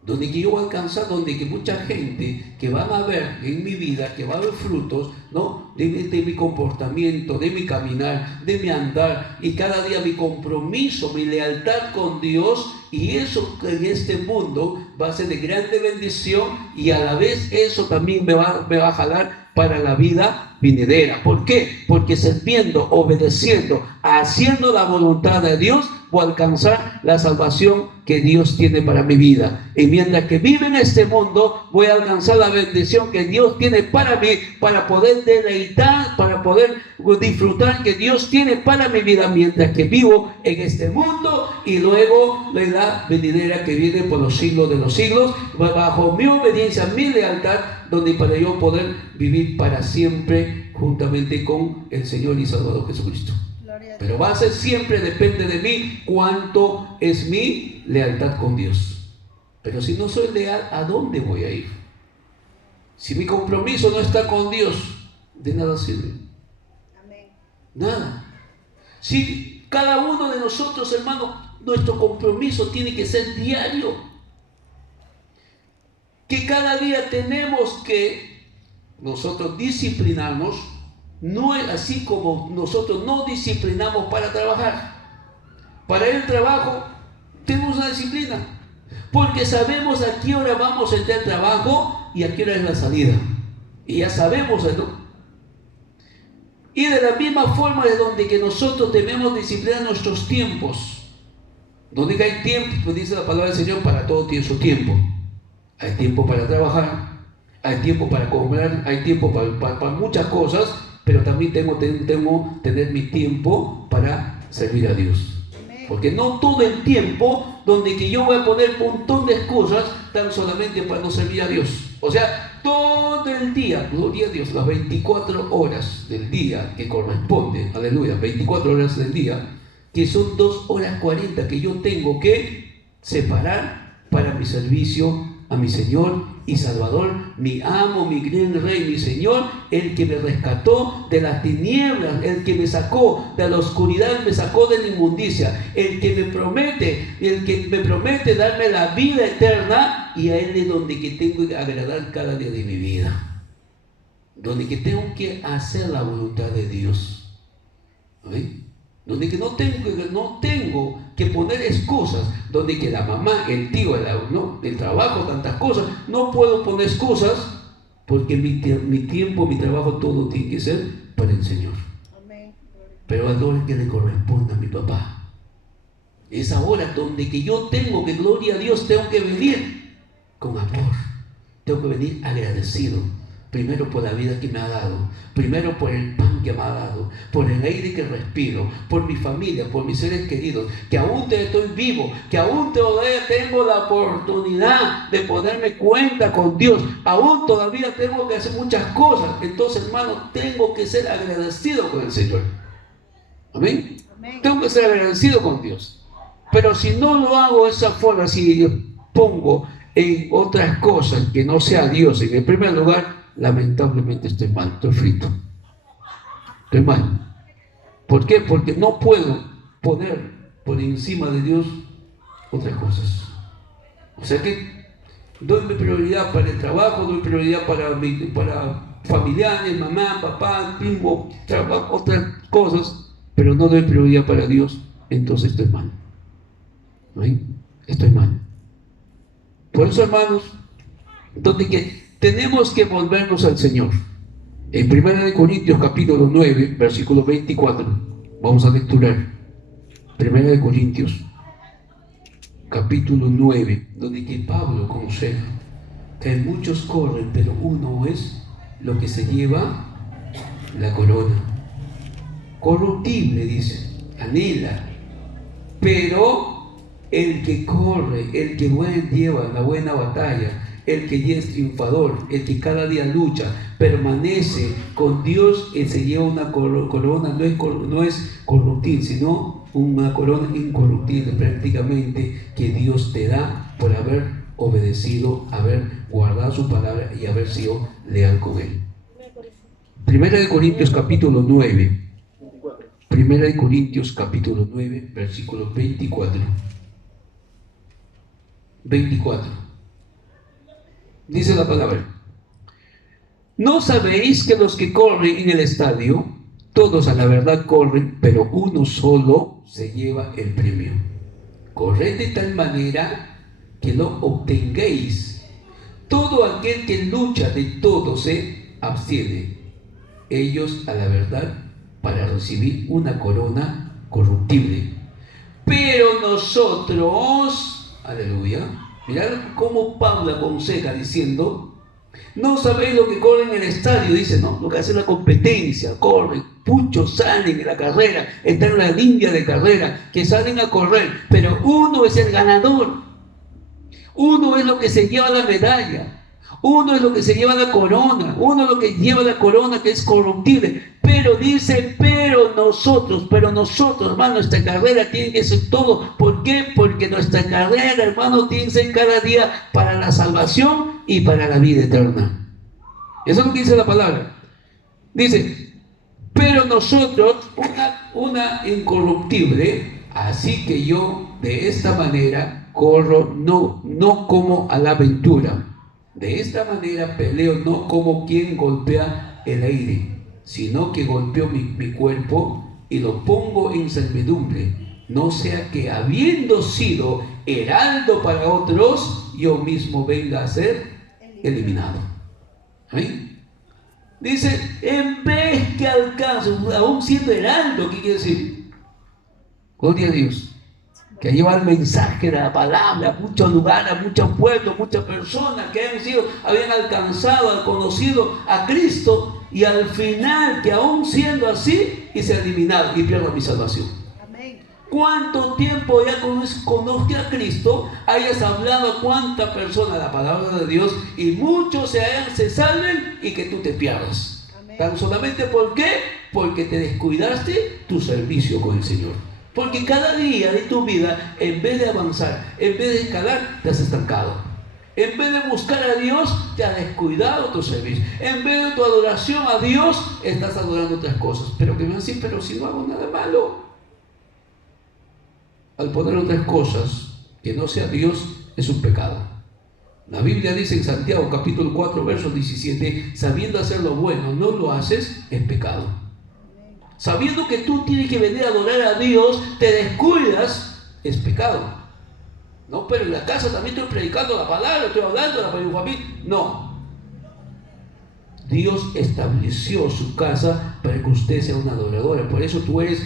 donde que yo voy a alcanzar, donde que mucha gente que van a ver en mi vida, que va a ver frutos, ¿no? de mi comportamiento, de mi caminar, de mi andar, y cada día mi compromiso, mi lealtad con Dios, y eso en este mundo va a ser de grande bendición, y a la vez eso también me va a jalar para la vida venidera. ¿Por qué? Porque sirviendo, obedeciendo, haciendo la voluntad de Dios, voy a alcanzar la salvación que Dios tiene para mi vida. Y mientras que vive en este mundo, voy a alcanzar la bendición que Dios tiene para mí, para poder deleitar, para poder disfrutar que Dios tiene para mi vida mientras que vivo en este mundo, y luego la edad venidera que viene por los siglos de los siglos, bajo mi obediencia, mi lealtad, donde para yo poder vivir para siempre juntamente con el Señor y Salvador Jesucristo. Pero va a ser siempre, depende de mí, cuánto es mi lealtad con Dios. Pero si no soy leal, ¿a dónde voy a ir? Si mi compromiso no está con Dios, de nada sirve. Amén. Nada. Si cada uno de nosotros, hermanos, nuestro compromiso tiene que ser diario. Que cada día tenemos que nosotros disciplinarnos. No es así como nosotros no disciplinamos para trabajar. Para el trabajo tenemos una disciplina, porque sabemos a qué hora vamos a entrar al trabajo y a qué hora es la salida. Y ya sabemos, ¿no? Y de la misma forma es donde que nosotros debemos disciplinar nuestros tiempos. Donde que hay tiempo, pues dice la palabra del Señor, para todo tiene su tiempo. Hay tiempo para trabajar, hay tiempo para comprar, hay tiempo para muchas cosas, pero también tengo que tener mi tiempo para servir a Dios. Porque no todo el tiempo donde que yo voy a poner un montón de excusas tan solamente para no servir a Dios. O sea, todo el día, gloria a Dios, las 24 horas del día que corresponde, aleluya, 24 horas del día, que son 2 horas 40 que yo tengo que separar para mi servicio a mi Señor y Salvador, mi amo, mi gran Rey, mi Señor, el que me rescató de las tinieblas, el que me sacó de la oscuridad, me sacó de la inmundicia, el que me promete darme la vida eterna, y a Él es donde que tengo que agradar cada día de mi vida, donde que tengo que hacer la voluntad de Dios. ¿Amén? Donde que no tengo que poner excusas, donde que la mamá, el tío, el trabajo, tantas cosas, no puedo poner excusas, porque mi tiempo, mi trabajo, todo tiene que ser para el Señor. Amén. Pero a hora que le corresponde a mi papá, es ahora donde que yo tengo que, gloria a Dios, tengo que venir con amor, tengo que venir agradecido. Primero por la vida que me ha dado, primero por el pan que me ha dado, por el aire que respiro, por mi familia, por mis seres queridos, que aún estoy vivo, que aún todavía tengo la oportunidad de ponerme cuenta con Dios, aún todavía tengo que hacer muchas cosas. Entonces, hermano, tengo que ser agradecido con el Señor. Amén. Amén. Tengo que ser agradecido con Dios. Pero si no lo hago de esa forma, si yo pongo en otras cosas que no sea Dios en el primer lugar, lamentablemente estoy mal, estoy frito, estoy mal. ¿Por qué? Porque no puedo poner por encima de Dios otras cosas. O sea que doy mi prioridad para el trabajo, doy prioridad para familiares, mamá, papá, primo, trabajo, otras cosas, pero no doy prioridad para Dios. Entonces estoy mal. ¿Sí? Estoy mal. Por eso, hermanos, donde que tenemos que volvernos al Señor. En 1 Corintios capítulo 9, versículo 24, vamos a lecturar 1 Corintios capítulo 9, donde que Pablo aconseja que muchos corren, pero uno es lo que se lleva la corona. Corruptible, dice, anhela, pero el que corre, el que lleva la buena batalla, el que es triunfador, el que cada día lucha, permanece con Dios, él se lleva una corona, no es corruptible, sino una corona incorruptible prácticamente, que Dios te da por haber obedecido, haber guardado su palabra y haber sido leal con Él. Primera de Corintios capítulo 9. Primera de Corintios capítulo 9, versículo 24. Dice la palabra: ¿no sabéis que los que corren en el estadio, todos a la verdad corren, pero uno solo se lleva el premio? Corred de tal manera que lo obtengáis. Todo aquel que lucha de todo se abstiene, ellos a la verdad, para recibir una corona corruptible. Pero nosotros, aleluya, mirad cómo Pablo aconseja diciendo: no sabéis lo que corren en el estadio, dice, no, lo que hace la competencia, corren, muchos salen en la carrera, están en la línea de carrera, que salen a correr, pero uno es el ganador, uno es lo que se lleva la medalla, uno es lo que se lleva la corona, uno es lo que lleva la corona que es corruptible. Pero dice, pero nosotros, hermano, nuestra carrera tiene que ser todo. ¿Por qué? Porque nuestra carrera, hermano, tiene que ser cada día para la salvación y para la vida eterna. Eso es lo que dice la palabra. Dice, pero nosotros, una incorruptible, así que yo de esta manera corro, no como a la aventura. De esta manera peleo, no como quien golpea el aire, sino que golpeo mi cuerpo y lo pongo en servidumbre, no sea que habiendo sido heraldo para otros, yo mismo venga a ser eliminado. ¿Amén? Dice, en vez que alcance, aún siendo heraldo, ¿qué quiere decir? Gloria a Dios. Que lleva el mensaje de la palabra a muchos lugares, a muchos pueblos, muchas personas que habían alcanzado, conocido a Cristo, y al final, que aún siendo así, y se ha eliminado y pierdo mi salvación. Amén. ¿Cuánto tiempo ya conozco a Cristo? Hayas hablado a cuánta persona la palabra de Dios, y muchos se salven y que tú te pierdas. Amén. ¿Tan solamente por qué? Porque te descuidaste tu servicio con el Señor. Porque cada día de tu vida, en vez de avanzar, en vez de escalar, te has estancado. En vez de buscar a Dios, te has descuidado tu servicio. En vez de tu adoración a Dios, estás adorando otras cosas. Pero que me van a decir, pero si no hago nada malo. Al poner otras cosas que no sea Dios, es un pecado. La Biblia dice en Santiago capítulo 4, verso 17, sabiendo hacer lo bueno, no lo haces, es pecado. Sabiendo que tú tienes que venir a adorar a Dios, te descuidas, es pecado. No, pero en la casa también estoy predicando la palabra, estoy hablando para mi familia. No. Dios estableció su casa para que usted sea una adoradora. Por eso tú eres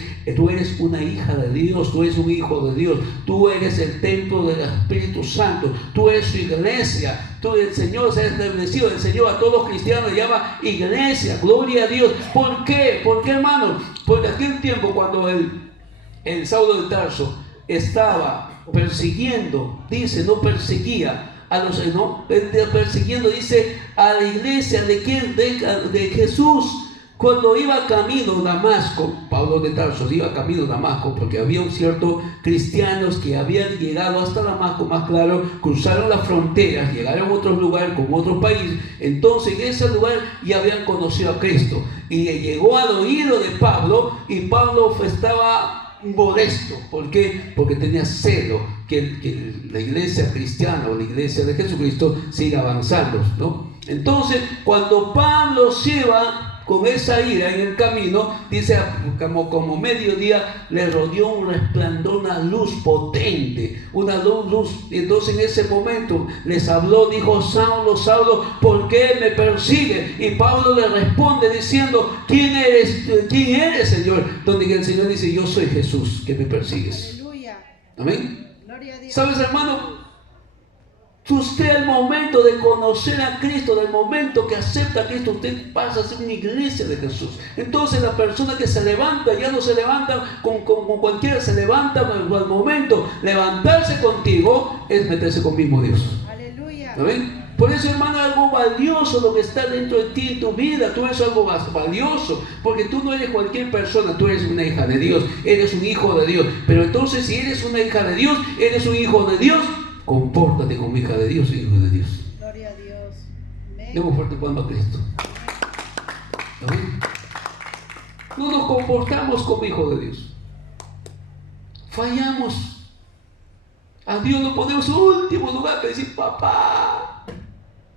una hija de Dios, tú eres un hijo de Dios, tú eres el templo del Espíritu Santo, tú eres su iglesia. El Señor se ha establecido, el Señor a todos los cristianos le llama iglesia, gloria a Dios. ¿Por qué? ¿Por qué, hermano? Porque aquel tiempo cuando el Saulo de Tarso estaba persiguiendo, dice, no perseguía a los, no, persiguiendo, dice, a la iglesia de Jesús. Cuando iba camino a Damasco, Pablo de Tarso iba camino a Damasco, porque había un cierto cristianos que habían llegado hasta Damasco, más claro, cruzaron las fronteras, llegaron a otros lugares, como otros países. Entonces en ese lugar ya habían conocido a Cristo, y llegó al oído de Pablo, y Pablo estaba molesto. ¿Por qué? Porque tenía celo que la iglesia cristiana o la iglesia de Jesucristo siga avanzando, ¿no? Entonces, cuando Pablo se va con esa ira en el camino, dice, como mediodía le rodeó un resplandor, una luz potente, una luz. Y entonces en ese momento les habló, dijo, Saulo, Saulo, ¿por qué me persigue? Y Pablo le responde diciendo, ¿quién eres, Señor? Donde el Señor dice, yo soy Jesús, que me persigues. Aleluya. Amén. Gloria a Dios. ¿Sabes, hermano? Usted al momento de conocer a Cristo, del momento que acepta a Cristo, usted pasa a ser una iglesia de Jesús. Entonces la persona que se levanta, ya no se levanta con cualquiera, se levanta al momento. Levantarse contigo es meterse con mismo Dios. Aleluya. ¿Amén? Por eso, hermano, es algo valioso lo que está dentro de ti, en tu vida. Tú eres algo más valioso, porque tú no eres cualquier persona, tú eres una hija de Dios, eres un hijo de Dios. Pero entonces, si eres una hija de Dios, eres un hijo de Dios, compórtate como hija de Dios, hijo de Dios. Gloria a Dios. Amén. Demos fuerte palma a Cristo. Amén. No nos comportamos como hijos de Dios. Fallamos. A Dios lo ponemos en último lugar para decir, papá.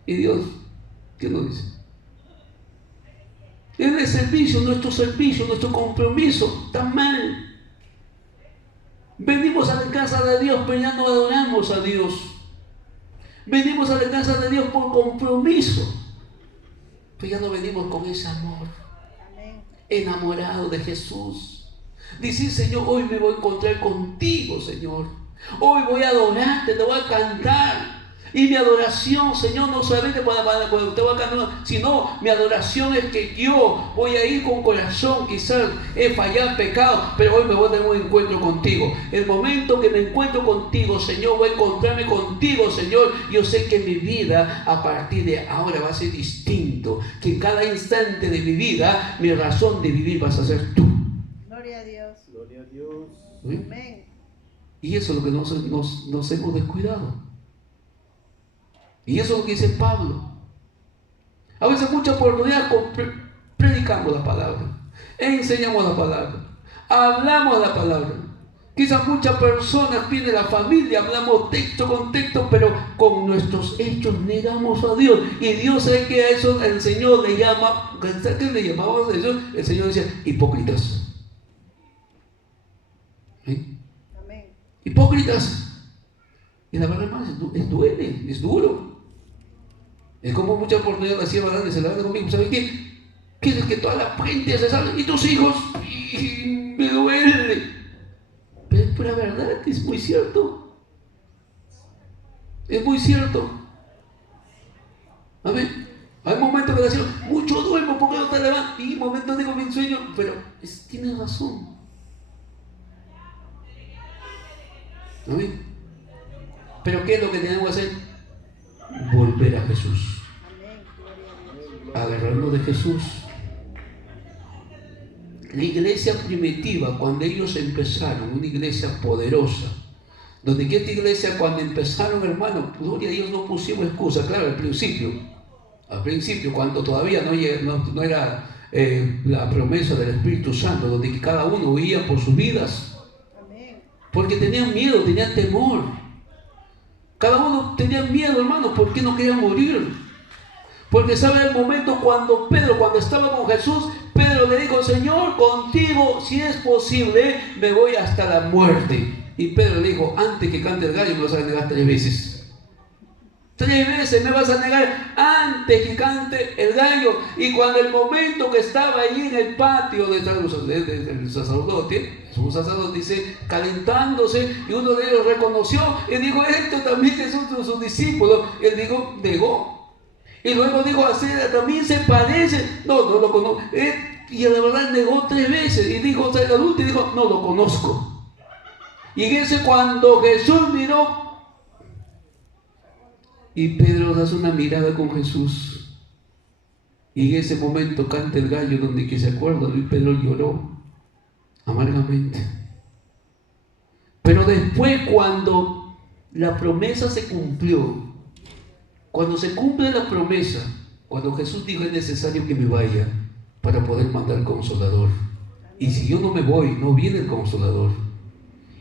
Y Dios, ¿qué nos dice? El servicio, nuestro compromiso está mal. Venimos a la casa de Dios, pero ya no adoramos a Dios. Venimos a la casa de Dios por compromiso, pero ya no venimos con ese amor. Amén. Enamorado de Jesús. Decir, Señor, hoy me voy a encontrar contigo, Señor. Hoy voy a adorarte, te voy a cantar. Y mi adoración, Señor, no solamente cuando te voy a cantar, sino mi adoración es que yo voy a ir con corazón, quizás he fallado, pecado, pero hoy me voy a tener un encuentro contigo. El momento que me encuentro contigo, Señor, voy a encontrarme contigo, Señor. Yo sé que mi vida a partir de ahora va a ser distinto, que en cada instante de mi vida, mi razón de vivir vas a ser tú. Gloria a Dios. Gloria a Dios. ¿Sí? Amén. Y eso es lo que nos hemos descuidado. Y eso es lo que dice Pablo. A veces muchas oportunidades predicamos la palabra, enseñamos la palabra, hablamos la palabra. Quizás muchas personas piden la familia, hablamos texto con texto, pero con nuestros hechos negamos a Dios. Y Dios sabe que a eso el Señor le llama, ¿qué le llamamos a eso? El Señor decía, hipócritas. ¿Sí? Amén. Hipócritas. Y la verdad, hermano, duele, es duro. Es como muchas oportunidades la sierva grande se la dan conmigo. ¿Sabes qué? Quieres que toda la gente se salga y tus hijos, y me duele. Pero es pura verdad, es muy cierto. Es muy cierto. Amén. Hay momentos que decimos, mucho duermo, ¿por qué no te levantas? Y momentos digo, mi sueño, pero tienes razón. Amén. Pero ¿qué es lo que tenemos que hacer? Volver a Jesús. Amén. Gloria a Dios. Agarrarnos de Jesús. La iglesia primitiva, cuando ellos empezaron, una iglesia poderosa, donde que esta iglesia cuando empezaron, hermano, gloria a Dios, no pusimos excusa. Claro, al principio, cuando todavía no era la promesa del Espíritu Santo, donde que cada uno huía por sus vidas, Amén. porque tenían miedo, tenían temor. Cada uno tenía miedo, hermano, porque no querían morir. Porque sabe el momento cuando estaba con Jesús, Pedro le dijo, Señor, contigo, si es posible, me voy hasta la muerte. Y Pedro le dijo, antes que cante el gallo me vas a negar 3 veces. 3 veces me vas a negar antes que cante el gallo. Y cuando el momento que estaba ahí en el patio del sacerdote, un sacerdote dice, calentándose, y uno de ellos reconoció y dijo, esto también es uno de sus discípulos. Él dijo, negó. Y luego dijo, así también se parece. No lo conozco. Y la verdad negó 3 veces. Y dijo, el adulto, y dijo, no lo conozco. Y ese cuando Jesús miró, y Pedro hace una mirada con Jesús. Y en ese momento canta el gallo, donde que se acuerda, y Pedro lloró amargamente. Pero después, cuando la promesa se cumplió, cuando se cumple la promesa, cuando Jesús dijo, es necesario que me vaya para poder mandar el Consolador. Y si yo no me voy, no viene el Consolador.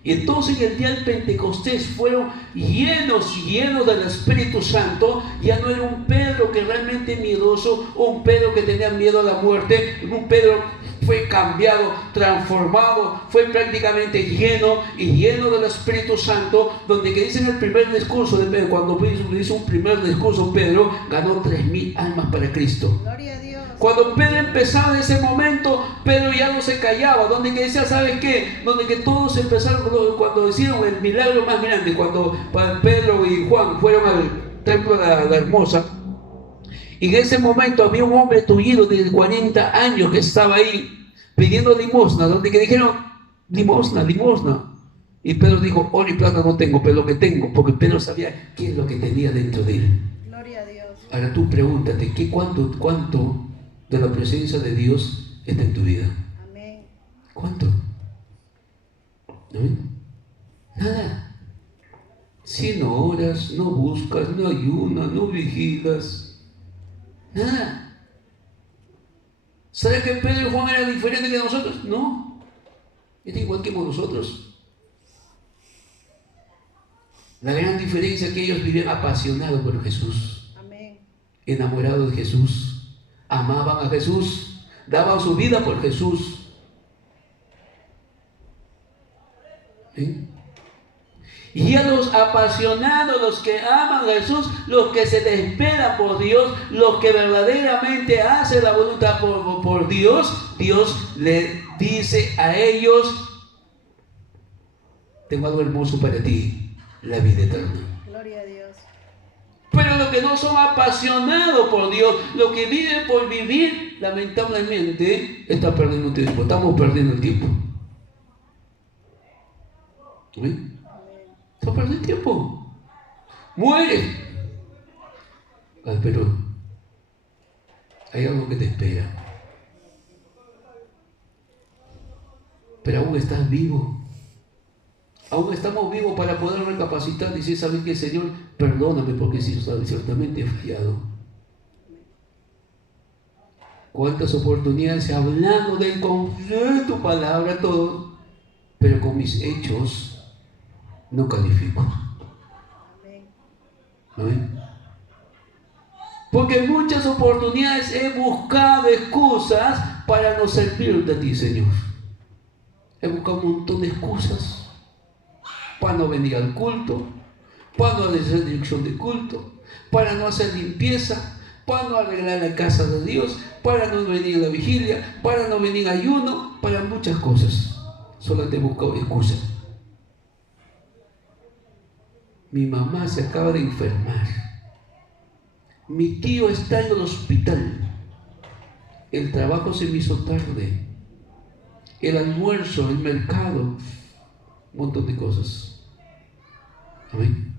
Y entonces en el día del Pentecostés fueron llenos del Espíritu Santo. Ya no era un Pedro que realmente miedoso, un Pedro que tenía miedo a la muerte. Un Pedro fue cambiado, transformado, fue prácticamente lleno del Espíritu Santo, donde que dice en el primer discurso de Pedro, cuando hizo un primer discurso, Pedro ganó 3,000 almas para Cristo. Gloria a Dios. Cuando Pedro empezaba en ese momento, Pedro ya no se callaba, donde que decía, ¿sabes qué? Donde que todos empezaron, cuando hicieron el milagro más grande, cuando Pedro y Juan fueron al templo de la Hermosa, y en ese momento había un hombre tullido de 40 años que estaba ahí pidiendo limosna, donde que dijeron, limosna. Y Pedro dijo, oro y plata no tengo, pero lo que tengo, porque Pedro sabía qué es lo que tenía dentro de él. Gloria a Dios. Ahora tú pregúntate, ¿cuánto de la presencia de Dios está en tu vida? Amén. ¿Cuánto? ¿No? Nada. Si no oras, no buscas, no ayunas, no vigilas, nada. ¿Sabes que Pedro y Juan eran diferentes que nosotros? No. Era igual que nosotros. La gran diferencia es que ellos vivían apasionados por Jesús. Amén. enamorados de Jesús, amaban a Jesús, daban su vida por Jesús. ¿Sí? Y a los apasionados, los que aman a Jesús, los que se desesperan por Dios, los que verdaderamente hacen la voluntad por Dios, Dios le dice a ellos: tengo algo hermoso para ti, la vida eterna. Gloria a Dios. Pero los que no son apasionados por Dios, los que viven por vivir, lamentablemente están perdiendo tiempo. Estamos perdiendo el tiempo. ¿Sí? Estamos perdiendo tiempo. Muere. Ay, pero hay algo que te espera. Pero aún estás vivo. Aún estamos vivos para poder recapacitar y decir: ¿sabes qué, Señor? Perdóname porque ciertamente he fallado. Cuántas oportunidades hablando de tu palabra, todo, pero con mis hechos no califico. ¿Amén? Porque en muchas oportunidades he buscado excusas para no servirte a ti, Señor. He buscado un montón de excusas para no venir al culto, para no hacer dirección de culto, para no hacer limpieza, para no arreglar la casa de Dios, para no venir a la vigilia, para no venir a ayuno, para muchas cosas. Solamente he buscado excusas. Mi mamá se acaba de enfermar. Mi tío está en el hospital. El trabajo se me hizo tarde. El almuerzo, el mercado, un montón de cosas. Amén.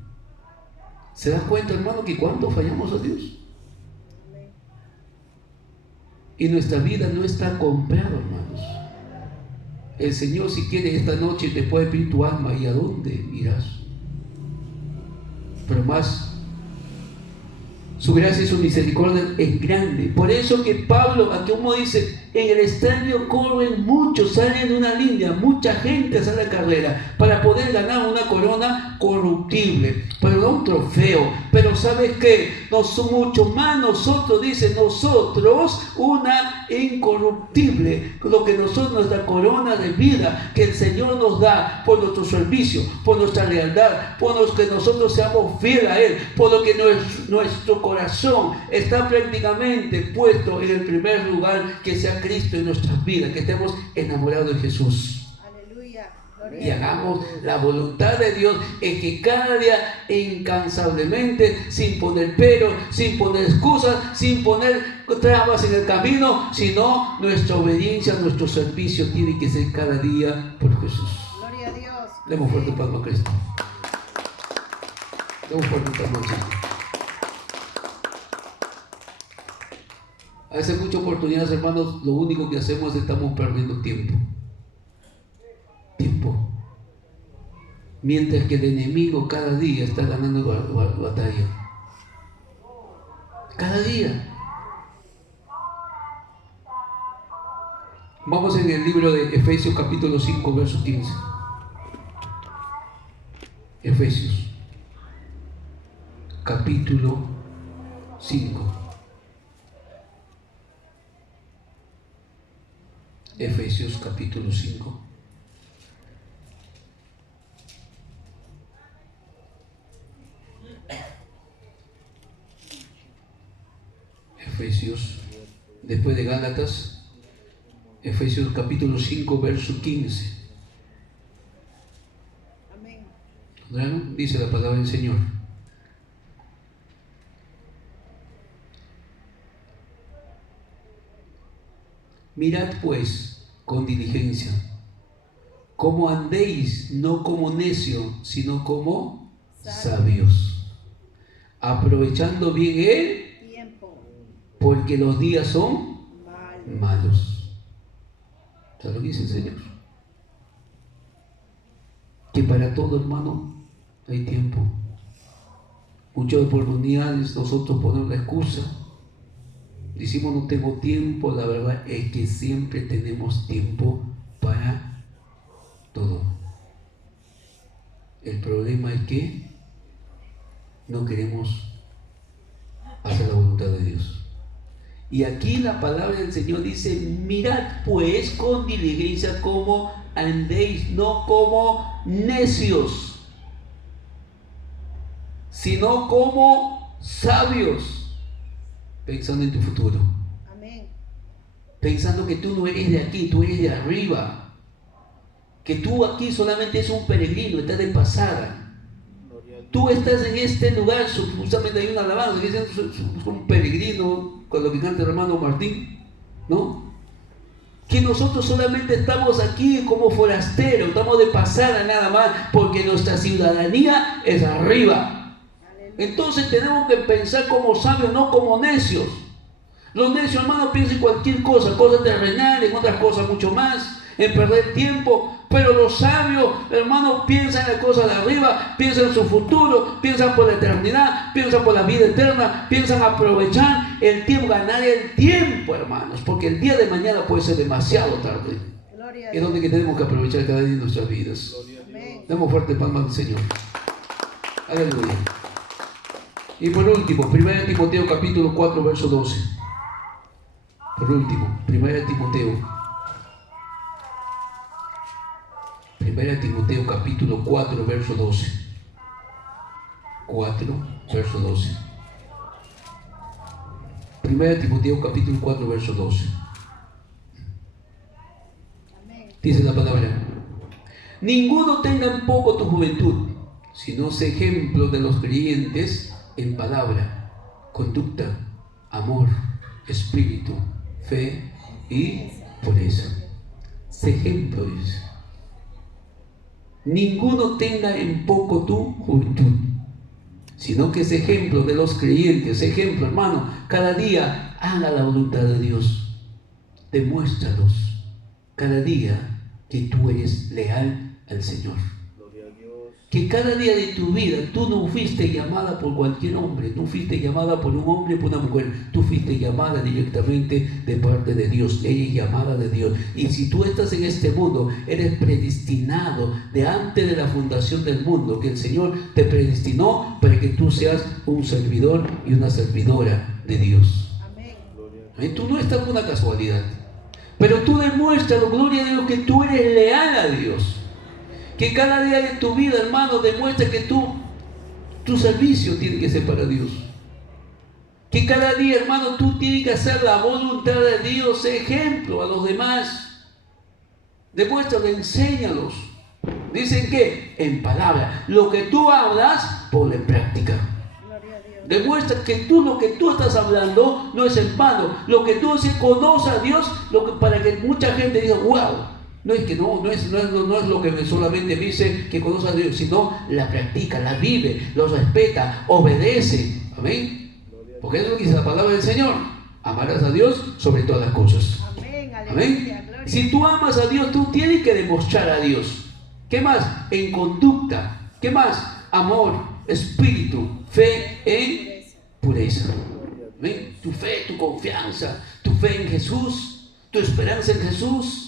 ¿Se da cuenta, hermano, que cuánto fallamos a Dios? Y nuestra vida no está comprada, hermanos. El Señor, si quiere, esta noche te puede pedir tu alma. ¿Y a dónde irás? Pero más, su gracia y su misericordia es grande. Por eso que Pablo, aquí como dice, en el estadio corren muchos, salen de una línea, mucha gente sale a carrera para poder ganar una corona corruptible, pero no un trofeo. Pero ¿sabes qué? No son mucho más nosotros, dice, nosotros una incorruptible, lo que nosotros, nuestra corona de vida que el Señor nos da por nuestro servicio, por nuestra lealtad, por lo que nosotros seamos fieles a Él, por lo que nuestro corazón está prácticamente puesto en el primer lugar, que sea Cristo en nuestras vidas, que estemos enamorados de Jesús. Aleluya. Y hagamos la voluntad de Dios en que cada día incansablemente, sin poner pero, sin poner excusas, sin poner trabas en el camino, sino nuestra obediencia, nuestro servicio tiene que ser cada día por Jesús. Gloria a Dios. Demos fuerte palma a Cristo. Demos fuerte palma a Cristo. Hace muchas oportunidades, hermanos, lo único que hacemos es estamos perdiendo tiempo. Tiempo. Mientras que el enemigo cada día está ganando batalla. Cada día. Vamos en el libro de Efesios capítulo 5, verso 15. Efesios capítulo 5. Efesios capítulo 5. Efesios, después de Gálatas, Efesios capítulo 5, verso 15. Amén. ¿No? Dice la palabra del Señor. Mirad pues con diligencia cómo andéis, no como necios, sino como sabios, aprovechando bien el tiempo, porque los días son malos. ¿Sabes lo que dice el Señor? Que para todo, hermano, hay tiempo. Muchas oportunidades nosotros ponemos la excusa. Decimos no tengo tiempo. La verdad es que siempre tenemos tiempo para todo. El problema es que no queremos hacer la voluntad de Dios. Y aquí la palabra del Señor dice: mirad pues con diligencia cómo andéis, no como necios, sino como sabios, pensando en tu futuro. Amén. Pensando que tú no eres de aquí, tú eres de arriba, que tú aquí solamente es un peregrino, estás de pasada. Tú estás en este lugar, justamente hay una alabanza que dice: un peregrino, con lo que canta el hermano Martín, ¿no? Que nosotros solamente estamos aquí como forasteros, estamos de pasada nada más, porque nuestra ciudadanía es arriba. Entonces tenemos que pensar como sabios, no como necios. Los necios, hermanos, piensan en cualquier cosa, cosas terrenales, en otras cosas mucho más, en perder tiempo. Pero los sabios, hermanos, piensan en las cosas de arriba, piensan en su futuro, piensan por la eternidad, piensan por la vida eterna, piensan aprovechar el tiempo, ganar el tiempo, hermanos, porque el día de mañana puede ser demasiado tarde. Es donde que tenemos que aprovechar cada día de nuestras vidas. Demos fuerte palmas al Señor. Aleluya. Y por último, 1 Timoteo capítulo 4, verso 12. Por último, 1 Timoteo capítulo 4, verso 12. 4, verso 12. 1 Timoteo capítulo 4, verso 12. Dice la palabra: ninguno tenga en poco tu juventud, sino sé ejemplo de los creyentes en palabra, conducta, amor, espíritu, fe y pureza. Sé ejemplo, dice. Ninguno tenga en poco tu juventud, sino que es ejemplo de los creyentes. Ejemplo, hermano, cada día haga la voluntad de Dios. Demuéstralos cada día que tú eres leal al Señor. Que cada día de tu vida tú no fuiste llamada por cualquier hombre, no fuiste llamada por un hombre, por una mujer, tú fuiste llamada directamente de parte de Dios. Ella es llamada de Dios. Y si tú estás en este mundo, eres predestinado de antes de la fundación del mundo, que el Señor te predestinó para que tú seas un servidor y una servidora de Dios. Amén. Tú no estás por una casualidad, pero tú demuestras, gloria a Dios, que tú eres leal a Dios. Que cada día de tu vida, hermano, demuestre que tu servicio tiene que ser para Dios. Que cada día, hermano, tú tienes que hacer la voluntad de Dios, ejemplo a los demás. Demuéstralo, enséñalos. Dicen que en palabra, lo que tú hablas, ponlo en práctica. Demuestra que lo que tú estás hablando no es en vano. Lo que tú dices, conoce a Dios, para que mucha gente diga: wow. No es que no es lo que solamente dice que conoce a Dios, sino la practica, la vive, lo respeta, obedece. Amén. Porque es lo que dice la palabra del Señor: amarás a Dios sobre todas las cosas. Amén. Si tú amas a Dios, tú tienes que demostrar a Dios. ¿Qué más? En conducta. ¿Qué más? Amor, espíritu, fe en pureza. Amén. Tu fe, tu confianza, tu fe en Jesús, tu esperanza en Jesús.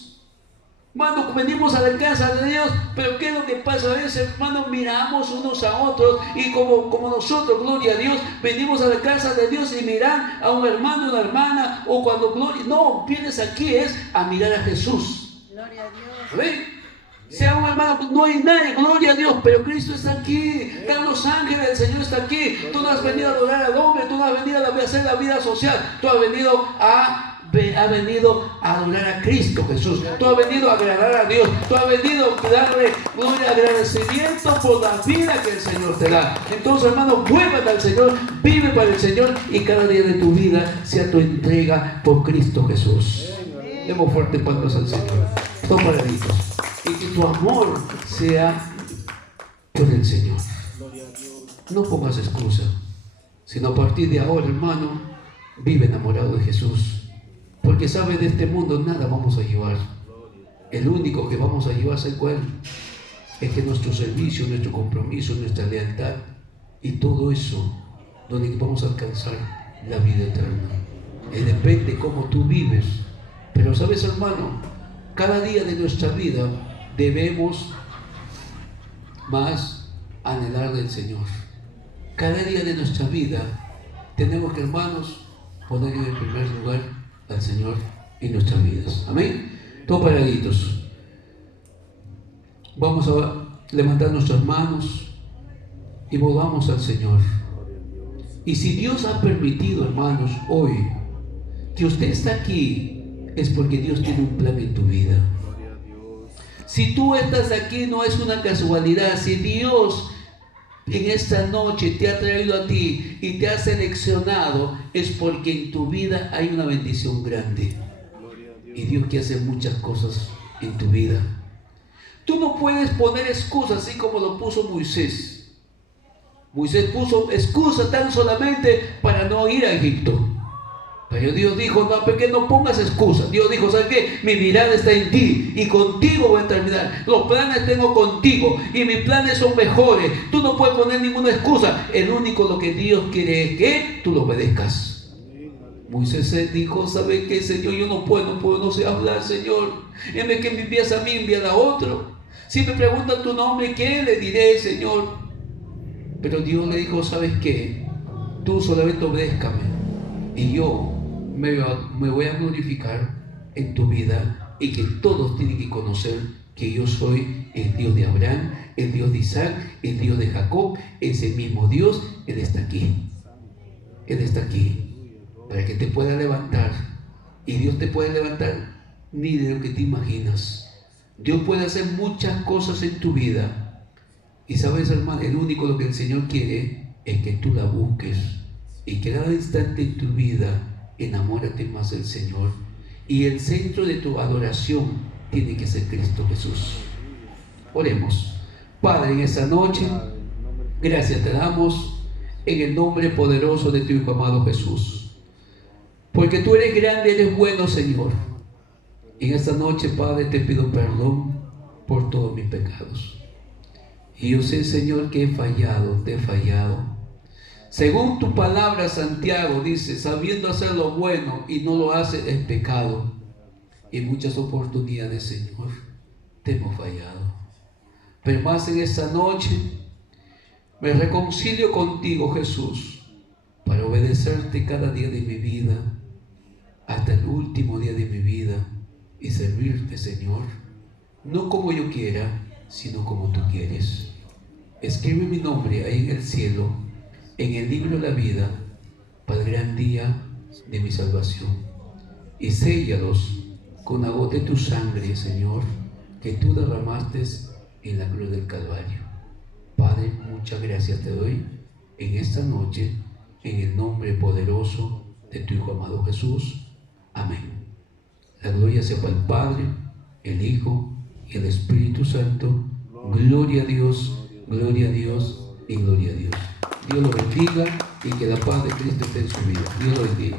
Hermano, venimos a la casa de Dios, pero ¿qué es lo que pasa a veces, hermano? Miramos unos a otros y como nosotros, gloria a Dios, venimos a la casa de Dios y miran a un hermano, una hermana, o cuando no, vienes aquí es a mirar a Jesús. Gloria a Dios. ¿Ven? Sea un hermano, no hay nadie, gloria a Dios, pero Cristo está aquí, están los ángeles, el Señor está aquí. Tú no has venido a adorar al hombre, tú no has venido a hacer la vida social, tú has venido a adorar a Cristo Jesús. Tú has venido a agradar a Dios. Tú has venido a darle gloria, agradecimiento por la vida que el Señor te da. Entonces, hermano, vuélvete al Señor, vive para el Señor y cada día de tu vida sea tu entrega por Cristo Jesús. Demos fuerte palmas al Señor. Toma paraditos. Y que tu amor sea por el Señor. No pongas excusa, sino a partir de ahora, hermano, vive enamorado de Jesús. Porque sabe, de este mundo nada vamos a llevar. El único que vamos a llevar, ¿sabe cuál? Es que nuestro servicio, nuestro compromiso, nuestra lealtad y todo eso, donde vamos a alcanzar la vida eterna. Depende de cómo tú vives. Pero sabes, hermano, cada día de nuestra vida debemos más anhelar del Señor. Cada día de nuestra vida tenemos que, hermanos, poner en el primer lugar al Señor en nuestras vidas. Amén. Todos paraditos. Vamos a levantar nuestras manos y volvamos al Señor. Y si Dios ha permitido, hermanos, hoy que usted está aquí, es porque Dios tiene un plan en tu vida. Si tú estás aquí, no es una casualidad. Si Dios en esta noche te ha traído a ti y te ha seleccionado, es porque en tu vida hay una bendición grande. Y Dios quiere hacer muchas cosas en tu vida. Tú no puedes poner excusas así como lo puso Moisés. Moisés puso excusa tan solamente para no ir a Egipto. Pero Dios dijo, no, porque no pongas excusas. Dios dijo, ¿sabes qué? Mi mirada está en ti y contigo voy a terminar. Los planes tengo contigo y mis planes son mejores. Tú no puedes poner ninguna excusa. El único lo que Dios quiere es que tú lo obedezcas. Moisés dijo, ¿sabes qué, Señor? Yo no puedo, no sé hablar, Señor. En vez que me envías a mí, envían a otro. Si me preguntan tu nombre, ¿qué le diré, Señor? Pero Dios le dijo, ¿sabes qué? Tú solamente obedézcame y yo me voy a glorificar en tu vida, y que todos tienen que conocer que yo soy el Dios de Abraham, el Dios de Isaac, el Dios de Jacob. Ese mismo Dios, Él está aquí. Él está aquí para que te pueda levantar, y Dios te puede levantar ni de lo que te imaginas. Dios puede hacer muchas cosas en tu vida, y sabes, hermano, el único lo que el Señor quiere es que tú la busques, y que cada instante en tu vida enamórate más del Señor, y el centro de tu adoración tiene que ser Cristo Jesús. Oremos. Padre, en esta noche, gracias te damos en el nombre poderoso de tu Hijo amado Jesús, porque tú eres grande, eres bueno, Señor. En esta noche, Padre, te pido perdón por todos mis pecados. Y yo sé, Señor, que he fallado, te he fallado. Según tu palabra, Santiago dice, sabiendo hacer lo bueno y no lo hace, es pecado. Y muchas oportunidades, Señor, te hemos fallado. Pero más en esta noche, me reconcilio contigo, Jesús, para obedecerte cada día de mi vida, hasta el último día de mi vida, y servirte, Señor, no como yo quiera, sino como tú quieres. Escribe mi nombre ahí en el cielo, en el libro de la vida, para el gran día de mi salvación, y séllalos con la gota de tu sangre, Señor, que tú derramaste en la cruz del Calvario. Padre, muchas gracias te doy en esta noche, en el nombre poderoso de tu Hijo amado Jesús. Amén. La gloria sea para el Padre, el Hijo y el Espíritu Santo. Gloria a Dios, gloria a Dios y gloria a Dios. Dios lo bendiga, y que la paz de Cristo esté en su vida. Dios lo bendiga.